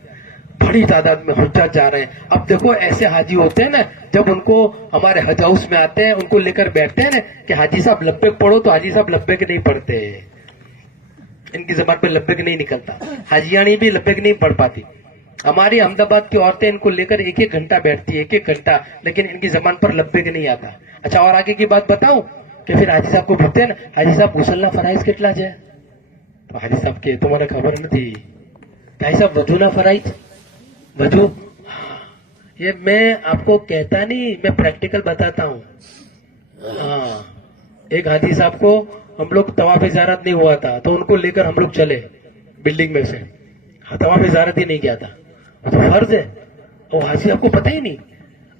بڑی تعداد میں حجاج جا رہے ہیں. اب دیکھو ایسے حاجی ہوتے ہیں نا جب ان کو ہمارے حج ہاؤس میں آتے ہیں ان کو لے کر بیٹھتے ہیں نا کہ حاجی صاحب لبیک پڑھو تو حاجی صاحب لبیک نہیں پڑھتے، ان کی زبان پہ لبیک نہیں نکلتا. حاجیانی بھی لبیک نہیں پڑھ پاتی. ہماری احمد آباد کی عورتیں ان کو لے کر ایک گھنٹہ بیٹھتی ہے، ایک گھنٹہ، لیکن ان کی زبان پر لبیک نہیں آتا. اچھا اور آگے کی بات بتاؤں کہ پھر حاجی صاحب کو پوچھتے ہیں نا حاجی صاحب غسل فرائض کتنا جائے تو حاجی صاحب کے تمہارا خبر نہیں حاجی صاحب وضو نہ فرائض وضو. یہ میں آپ کو کہتا نہیں، میں پریکٹیکل بتاتا ہوں. ہاں ایک حاجی صاحب کو ہم لوگ طواف زیارت نہیں ہوا تھا تو ان کو لے کر ہم لوگ چلے بلڈنگ میں سے. طواف زیارت ہی نہیں کیا تھا تو فرض ہے. اور حاجی صاحب کو پتہ ہی نہیں.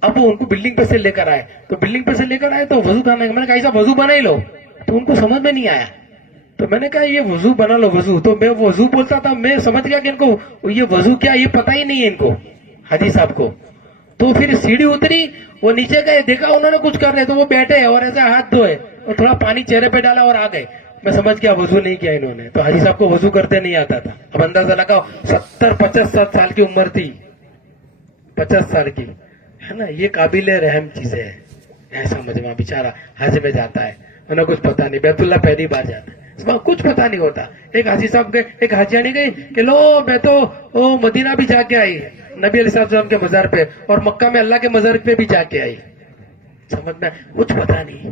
اب وہ ان کو بلڈنگ پہ سے لے کر آئے تو بلڈنگ پہ سے لے کر آئے تو وضو کرنا ہے. میں نے کہا صاحب وضو بنا ہی لو تو ان کو سمجھ میں نہیں آیا. تو میں نے کہا یہ وضو بنا لو وضو. تو میں وضو بولتا تھا، میں سمجھ گیا کہ ان کو یہ وضو کیا یہ پتہ ہی نہیں ہے ان کو حاجی صاحب کو. تو پھر سیڑھی اتری، وہ نیچے گئے، دیکھا انہوں نے کچھ کر رہے تو وہ بیٹھے اور ایسا ہاتھ دھوئے اور تھوڑا پانی چہرے پہ ڈالا اور آ گئے. میں سمجھ گیا وضو نہیں کیا انہوں نے. تو حاجی صاحب کو وضو کرتے نہیں آتا تھا. اب اندازہ لگاؤ 70-75 سال کی عمر تھی، 50 سال کی ہے نا. یہ قابل رحم چیزیں ہے. ایسا مجمع بیچارہ حج میں جاتا ہے، انہیں کچھ پتا نہیں. بیت اللہ پہلی بار جاتا ہے، اس میں کچھ پتا نہیں ہوتا. ایک حاجی صاحب گئے، ایک حاجیانی گئی کہ لو میں تو مدینہ بھی جا کے آئی نبی علیہ السلام کے مزار پہ اور مکہ میں اللہ کے مزار پہ بھی جا کے آئی. سمجھ میں کچھ پتا نہیں.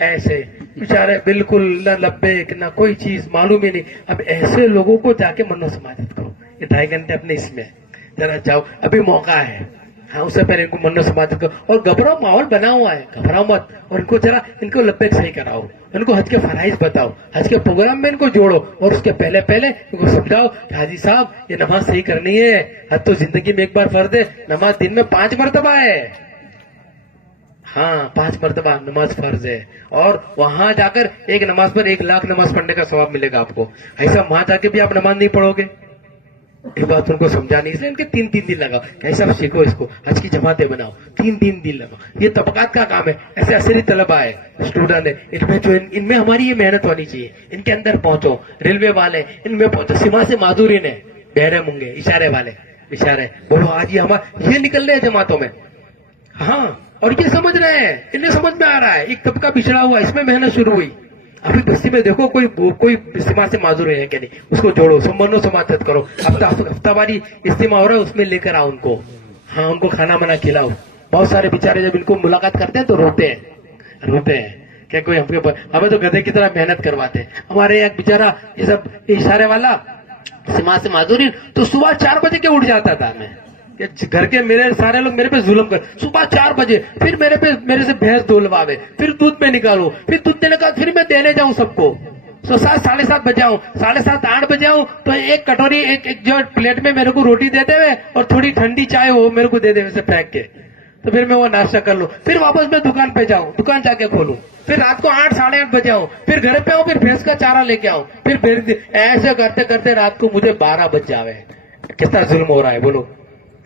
ایسے بیچارے بالکل نہ لبیک نہ کوئی چیز معلوم ہی نہیں. اب ایسے لوگوں کو جا کے منو سماجت کرو. یہ 2.5 گھنٹے اپنے اس میں ذرا جاؤ، ابھی موقع ہے. ہاں اس سے پہلے ان کو منو سماجت کرو. اور گھبراؤ ماحول بنا ہوا ہے، گھبراؤ مت. اور ان کو ذرا ان کو لبیک صحیح کراؤ، ان کو حج کے فرائض بتاؤ، حج کے پروگرام میں ان کو جوڑو. اور اس کے پہلے ان کو سمجھاؤ کہ حاجی صاحب یہ نماز صحیح کرنی ہے. حج تو زندگی میں ایک بار فرض ہے، نماز دن میں 5 مرتبہ ہے. ہاں 5 مرتبہ نماز فرض ہے. اور وہاں جا کر ایک نماز پر 1 لاکھ نماز پڑھنے کا ثواب ملے گا آپ کو. ایسا وہاں جا کے بھی آپ نماز نہیں پڑھو گے. یہ بات ان کو سمجھانی، اس لیے ان کے 3 دن لگاؤ. ایسا سیکھو، اس کو حج کی جماعتیں بناؤ. 3 دن لگاؤ. یہ طبقات کا کام ہے. ایسے عصری طلبہ ہے، اسٹوڈنٹ ہے، ان میں ہماری یہ محنت ہونی چاہیے. ان کے اندر پہنچو. ریلوے والے ان میں پہنچو. سیما سے معذورین ہے، بہرے مونگے، اشارے والے اشارے. بولو آج یہ نکل رہے ہیں جماعتوں میں. ہاں اور یہ سمجھ رہے ہیں، انہیں سمجھ میں آ رہا ہے. ایک طبقہ پچھڑا ہوا، اس میں محنت شروع ہوئی. ابھی بستی میں دیکھو کوئی اجتماع سے معذور ہے کہ نہیں، اس کو جوڑو، منو سماجت کرو. ہفتہ واری اجتماع ہو رہا ہے اس میں لے کر آؤ ان کو. ہاں ان کو کھانا منہ کھلاؤ. بہت سارے بیچارے جب ان کو ملاقات کرتے ہیں تو روتے ہیں کہ کوئی ہمیں تو گدھے کی طرح محنت کرواتے ہیں. ہمارے ایک بیچارہ یہ سب اشارے والا سما سے معذوری تو صبح 4 بجے کے اٹھ جاتا تھا. میں گھر کے میرے سارے لوگ میرے پہ ظلم کر، صبح 4 بجے پھر میرے سے بھینس دھلواوے، پھر دودھ میں نکالو، پھر دودھ دینے کا پھر میں دینے جاؤں سب کو. 7 ساڑھے 7 بجے آؤں، 7:30 8 بجے آؤں تو ایک کٹوری ایک جو پلیٹ میں میرے کو روٹی دیتے ہوئے اور تھوڑی ٹھنڈی چائے وہ میرے کو دے دے ویسے پھینک کے. تو پھر میں وہ ناشتہ کر لوں. پھر واپس میں دکان پہ جاؤں، دکان جا کے کھولوں. پھر رات کو 8 ساڑھے 8 بجے آؤں، پھر گھر پہ آؤں، پھر بھینس کا چارہ لے کے آؤں. پھر ایسے کرتے کرتے رات کو مجھے 12 بج جاوے. کتنا ظلم ہو رہا ہے بولو.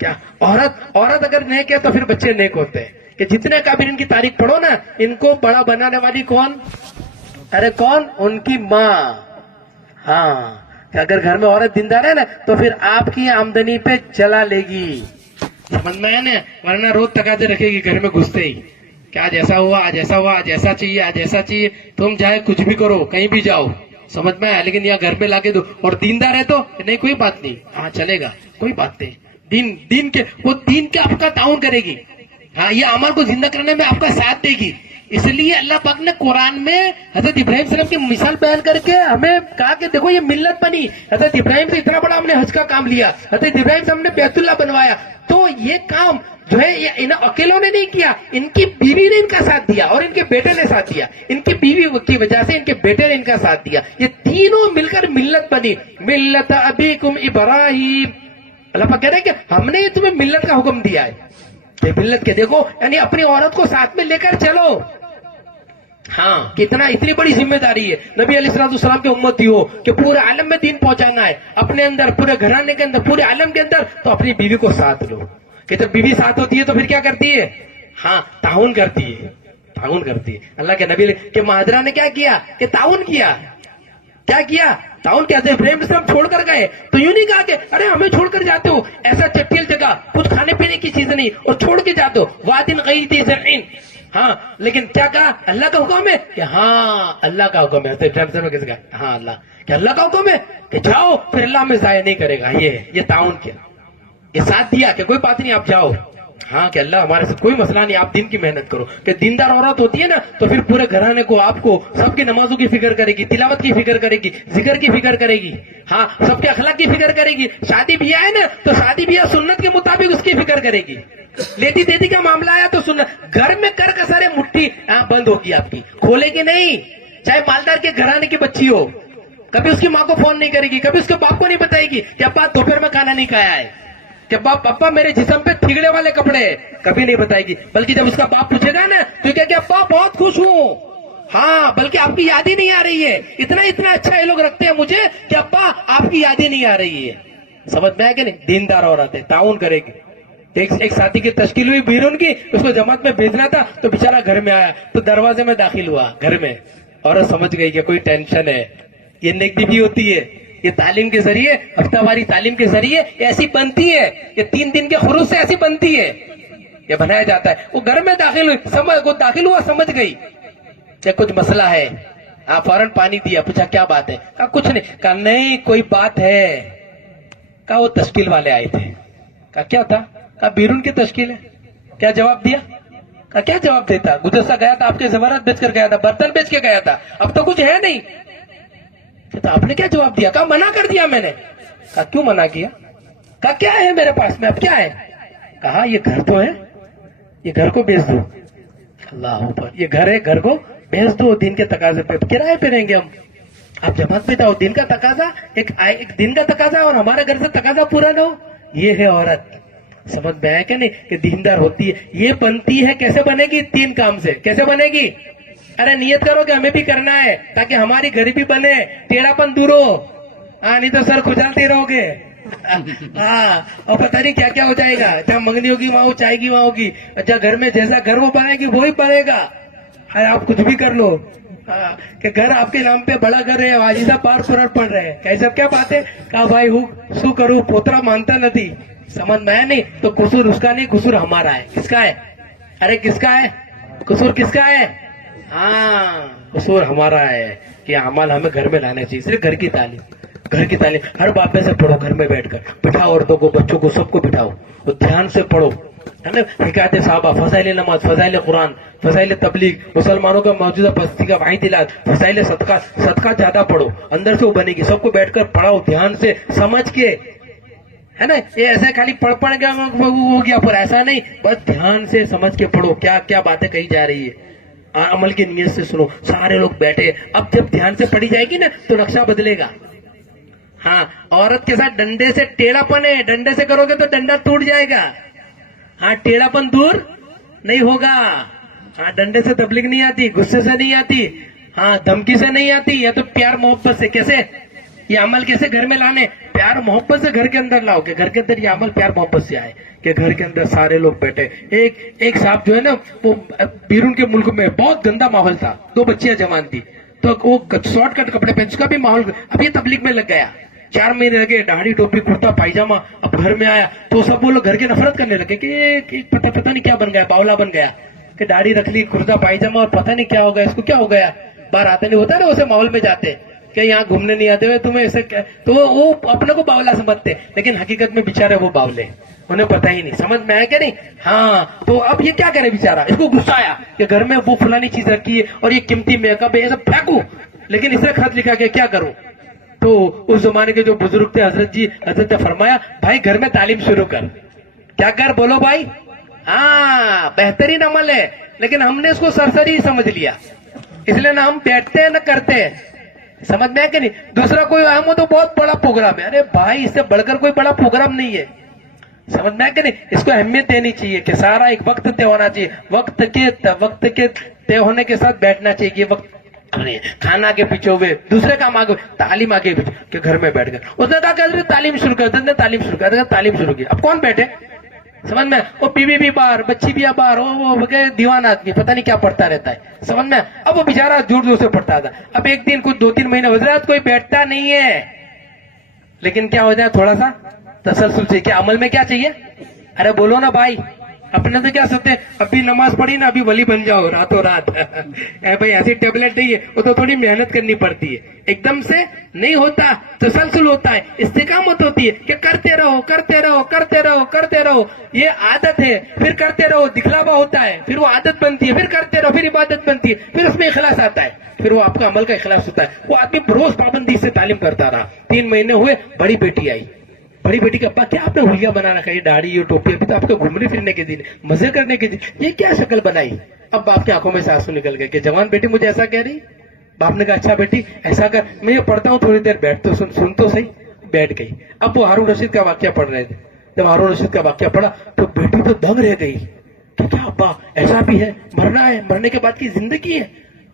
کیا عورت اگر نیک ہے تو پھر بچے نیک ہوتے ہیں. کہ جتنے کابر ان کی تاریخ پڑھو نا, ان کو بڑا بنانے والی کون؟ ارے کون؟ ان کی ماں. ہاں, کہ اگر گھر میں عورت دیندار ہے نا تو پھر آپ کی آمدنی پہ چلا لے گی. سمجھ میں آیا نا؟ ورنہ روز تقاضے رکھے گی گھر میں گھستے ہی کہ آج ایسا ہوا, آج ایسا ہوا, آج ایسا چاہیے, آج ایسا چاہیے. تم چاہے کچھ بھی کرو, کہیں بھی جاؤ, سمجھ میں آیا, لیکن یہاں گھر پہ لا کے دو. اور دیندار ہے تو نہیں, کوئی بات نہیں, ہاں چلے گا, کوئی بات نہیں. دین کے آپ کا تعاون کرے گی. ہاں, یہ عمل کو زندہ کرنے میں آپ کا ساتھ دے گی. اس لیے اللہ پاک نے قرآن میں حضرت ابراہیم صلی اللہ علیہ وسلم کی مثال بیان کر کے ہمیں کہا کہ دیکھو یہ ملت بنی. حضرت ابراہیم سے اتنا بڑا ہم نے حج کا کام لیا, حضرت ابراہیم سے ہم نے بیت اللہ بنوایا. تو یہ کام جو ہے یہ ان اکیلوں نے نہیں کیا, ان کی بیوی نے ان کا ساتھ دیا اور ان کے بیٹے نے ساتھ دیا. ان کی بیوی کی وجہ سے ان کے بیٹے نے ان کا ساتھ دیا. یہ تینوں مل کر ملت بنی. ملت ابیکم ابراہیم. اللہ پاک کہہ رہے ہیں کہ ہم نے تمہیں ملت کا حکم دیا ہے. کہ ملت کے دیکھو, یعنی اپنی عورت کو ساتھ میں لے کر چلو. ہاں, اتنی بڑی ذمہ داری ہے. نبی علیہ الصلوۃ والسلام کے امتی ہو کہ پورے عالم میں دین پہنچانا ہے, اپنے اندر, پورے گھرانے کے اندر, پورے عالم کے اندر, تو اپنی بیوی کو ساتھ لو. کہ جب بیوی ساتھ ہوتی ہے تو پھر کیا کرتی ہے؟ ہاں, تعاون کرتی ہے. اللہ کے نبی کہ مہاجرہ نے کیا کیا کہ تعاون کیا. کیا کیا؟ تعاون کیا. ابراہیم سے ہم چھوڑ کر گئے تو یوں نہیں کہا کہ ارے ہمیں چھوڑ کر جاتے ہو, ایسا چٹیل جگہ, کچھ کھانے پینے کی چیز نہیں, اور چھوڑ کے جاتے ہو وادن غیر ذی زرع. ہاں, لیکن کیا کہا؟ اللہ کا حکم ہے کہ ہاں اللہ کا حکم ہے. کس کا؟ ہاں اللہ, کہ اللہ کا حکم ہے کہ جاؤ, پھر اللہ ہمیں ضائع نہیں کرے گا. یہ تعاون کیا, یہ ساتھ دیا کہ کوئی بات نہیں آپ جاؤ. ہاں, کہ اللہ ہمارے ساتھ کوئی مسئلہ نہیں, آپ دین کی محنت کرو. کہ دیندار عورت ہوتی ہے نا تو پھر پورے گھرانے کو, آپ کو, سب کی نمازوں کی فکر کرے گی, تلاوت کی فکر کرے گی, ذکر کی فکر کرے گی. ہاں, سب کے اخلاق کی فکر کرے گی. شادی بیاہ ہے نا تو شادی بیاہ سنت کے مطابق اس کی فکر کرے گی. لیتی دیتی کا معاملہ آیا تو سنت. گھر میں کر کسارے مٹھی بند ہوگی آپ کی, کھولے گی نہیں. چاہے مالدار کے گھرانے کی بچی ہو, کبھی اس کی ماں کو فون نہیں کرے گی, کبھی اس کے باپ کو نہیں بتائے گی کہ ابا دوپہر میں کھانا نہیں کھایا ہے, کہ پپا میرے جسم پہ تھگڑے والے کپڑے, کبھی نہیں بتائے گی. بلکہ جب اس کا باپ پوچھے گا نا تو کہے کہ ابا بہت خوش ہوں. ہاں, بلکہ آپ کی یاد ہی نہیں آ رہی ہے. اتنا اچھا یہ لوگ رکھتے ہیں مجھے کہ ابا آپ کی یاد ہی نہیں آ رہی ہے. سمجھ میں آیا کہ نہیں؟ دیندار عورت ہے, تعاون کرے گی. ایک ساتھی کی تشکیل ہوئی بیرون کی, اس کو جماعت میں بھیجنا تھا تو بےچارا گھر میں آیا تو دروازے میں داخل ہوا گھر میں. عورت سمجھ گئی کہ کوئی ٹینشن ہے. یہ نیک بھی ہوتی ہے. یہ تعلیم کے ذریعے, ہفتہ واری تعلیم کے ذریعے ایسی بنتی ہے. یہ 3 دن کے خروج سے ایسی بنتی ہے, یہ بنایا جاتا ہے. وہ گھر میں داخل ہوا, سمجھ گئی کہ کچھ مسئلہ ہے. آپ فوراً پانی دیا, پوچھا کیا بات ہے؟ کہا کچھ نہیں. کہا نہیں کوئی بات ہے. کہا وہ تشکیل والے آئے تھے. کہا کیا تھا؟ کہا بیرون کی تشکیل ہے. کیا جواب دیا؟ کہا کیا جواب دیتا, گزشتہ گیا تھا آپ کے زیورات بیچ کر گیا تھا, برتن بیچ کے گیا تھا, اب تو کچھ ہے نہیں. تو آپ نے کیا جواب دیا؟ کہا منع کر دیا میں نے. کہا کیوں منع کیا؟ کہا کیا ہے میرے پاس میں, اب کیا ہے؟ کہا یہ گھر تو ہے, یہ گھر کو بیچ دو. اللہ اوپر, یہ گھر ہے, گھر کو بیچ دو دین کے تقاضے پہ, کرائے پہ رہیں گے ہم. آپ جماعت میں جاؤ, دین کا تقاضا ایک دن کا تقاضا, اور ہمارے گھر سے تقاضا پورا نہ ہو. یہ ہے عورت. سمجھ میں آیا کہ نہیں؟ کہ دیندار ہوتی ہے. یہ بنتی ہے, کیسے بنے گی؟ 3 کام سے. کیسے بنے گی؟ ارے نیت کرو کہ ہمیں بھی کرنا ہے تاکہ ہماری گھر بھی بنے, ٹیڑھا پن دور ہو. ہاں, نہیں تو سر کھجالتے رہو گے. ہاں, اور پتہ نہیں کیا کیا ہو جائے گا. جہاں منگنی ہوگی وہاں چائے کی وہاں ہوگی. اچھا, گھر میں جیسا گھر وہ بنائے گی وہی بنے گا. ارے آپ کچھ بھی کر لو, کہ گھر آپ کے نام پہ بڑا گھر ہے, واجیزہ پار پرٹ پڑ رہے ہیں. کیسا کیا بات ہے؟ کہا بھائی شو کروں, پوترا مانتا نہیں. سمجھ میں نہیں تو قصور اس کا نہیں, قصور ہمارا ہے. کس کا ہے؟ ارے کس کا ہے قصور؟ کس کا ہے؟ ہاں, قصور ہمارا ہے کہ اعمال ہمیں گھر میں لانا چاہیے. صرف گھر کی تعلیم ہر بات میں سے پڑھو. گھر میں بیٹھ کر بٹھاؤ, عورتوں کو, بچوں کو, سب کو بٹھاؤ اور دھیان سے پڑھو. ہے نا, حکایت صحابہ, فضائل نماز, فضائل قرآن, فضائل تبلیغ, مسلمانوں کا موجودہ بستی کا واحد, فضائل صدقہ زیادہ پڑھو. اندر سے وہ بنے گی. سب کو بیٹھ کر پڑھاؤ دھیان سے, سمجھ کے. ہے نا, یہ ایسا خالی پڑھ گیا ہو گیا, پر ایسا نہیں, بس دھیان سے سمجھ کے پڑھو کیا کیا باتیں کہی جا رہی ہے. عمل کی نیت سے سنو. سارے لوگ بیٹھے. اب جب دھیان سے پڑھی جائے گی نا تو نقشہ بدلے گا. ہاں, عورت کے ساتھ ڈنڈے سے ٹیڑھا پن ہے, ڈنڈے سے کرو گے تو ڈنڈا ٹوٹ جائے گا. ہاں, ٹیڑھا پن دور نہیں ہوگا. ہاں, ڈنڈے سے تبلیغ نہیں آتی, غصے سے نہیں آتی, ہاں دھمکی سے نہیں آتی, یا تو پیار محبت سے. کیسے؟ یہ عمل کیسے گھر میں لانے؟ پیار محبت سے گھر کے اندر لاؤ کہ گھر کے اندر یہ عمل پیار محبت سے آئے کہ گھر کے اندر سارے لوگ بیٹھے. ایک صاحب جو ہے نا وہ بیرون کے ملک میں بہت گندا ماحول تھا, 2 بچیاں جوان تھی, تو وہ شارٹ کٹ کپڑے پہن, اس کا بھی ماحول اب یہ تبلیغ میں لگ گیا. 4 مہینے لگے, داڑھی ٹوپی کرتا پائجامہ. اب گھر میں آیا تو سب وہ لوگ گھر کے نفرت کرنے لگے کہ پتہ نہیں کیا بن گیا, باولا بن گیا کہ داڑھی رکھ لی, کرتا پائجامہ, اور پتہ نہیں کیا ہو گیا اس کو, کیا ہو گیا. باہر آتے نہیں ہوتا نا اسے ماحول میں جاتے کہ یہاں گھومنے نہیں آتے ہوئے تمہیں ایسے, تو وہ اپنے کو باولا سمجھتے, لیکن حقیقت میں بےچارے وہ باولے, انہیں پتہ ہی نہیں. سمجھ میں آیا کہ نہیں؟ ہاں. تو اب یہ کیا کرے بیچارہ, اس کو غصہ آیا کہ گھر میں وہ فلانی چیز رکھی ہے اور یہ قیمتی میک اپ ہے, یہ سب پھینکوں, لیکن اس نے خط لکھا کہ کیا کروں. تو اس زمانے کے جو بزرگ تھے حضرت نے فرمایا بھائی گھر میں تعلیم شروع کر. کیا کر بولو بھائی؟ ہاں بہترین عمل ہے, لیکن ہم نے اس کو سرسری سمجھ لیا, اس لیے نہ ہم بیٹھتے ہیں نہ کرتے ہیں. سمجھ میں ہے کہ نہیں؟ دوسرا کوئی اہم ہو تو بہت بڑا پروگرام ہے, ارے بھائی اس سے بڑھ کر کوئی بڑا پروگرام نہیں ہے. سمجھ میں ہے کہ نہیں؟ اس کو اہمیت دینی چاہیے کہ سارا ایک وقت طے ہونا چاہیے, وقت کے طے ہونے کے ساتھ بیٹھنا چاہیے کہ وقت کھانا کے پیچھے ہوئے, دوسرے کام آگے, تعلیم آگے کہ گھر میں بیٹھ گئے. اس نے کہا کہ تعلیم شروع کر, تعلیم شروع کی. اب کون بیٹھے؟ سمجھ میں؟ وہ بیوی بھی باہر, بچی بھی باہر, وہ دیوان آدمی پتہ نہیں کیا پڑھتا رہتا ہے. سمجھ میں؟ اب وہ بیچارہ زور زور سے پڑھتا تھا. اب ایک دن کچھ 2-3 مہینے حضرات کوئی بیٹھتا نہیں ہے, لیکن کیا ہو جائے تھوڑا سا تسلسل سے. کیا عمل میں کیا چاہیے؟ ارے بولو نا بھائی, اپنے تو کیا سوچتے ہیں ابھی نماز پڑھی نا ابھی ولی بن جاؤ راتوں رات. اے بھائی ایسی ٹیبلٹ نہیں ہے, وہ تو تھوڑی محنت کرنی پڑتی ہے, ایک دم سے نہیں ہوتا, تسلسل ہوتا ہے, استقامت ہوتی ہے کہ کرتے رہو کرتے رہو کرتے رہو کرتے رہو. یہ عادت ہے, پھر کرتے رہو, دکھلاوا ہوتا ہے, پھر وہ عادت بنتی ہے, پھر کرتے رہو, پھر عبادت بنتی ہے, پھر اس میں اخلاص آتا ہے, پھر وہ آپ کا عمل کا اخلاص ہوتا ہے. وہ آدمی روز پابندی سے تعلیم کرتا رہا. 3 مہینے ہوئے, بڑی بیٹی آئی. بڑی بیٹی کا ابا کیا آپ نے ہولیا بنا رکھا, یہ داڑھی یہ ٹوپی, ابھی تو آپ کو گھومنے پھرنے کے دن, مزے کرنے کے دن, یہ کیا شکل بنائی. اب باپ کی آنکھوں میں سے آنسو نکل گئے کہ جوان بیٹی مجھے ایسا کہہ رہی. باپ نے کہا اچھا بیٹی ایسا کر, میں یہ پڑھتا ہوں تھوڑی دیر بیٹھ تو سن تو صحیح. بیٹھ گئی. اب وہ ہارون رشید کا واقعہ پڑھ رہے تھے. جب ہارون رشید کا واقعہ پڑھا تو بیٹی تو دنگ رہ گئی کہ کیا ابا ایسا بھی ہے, مرنا ہے, مرنے کے بعد کی زندگی ہے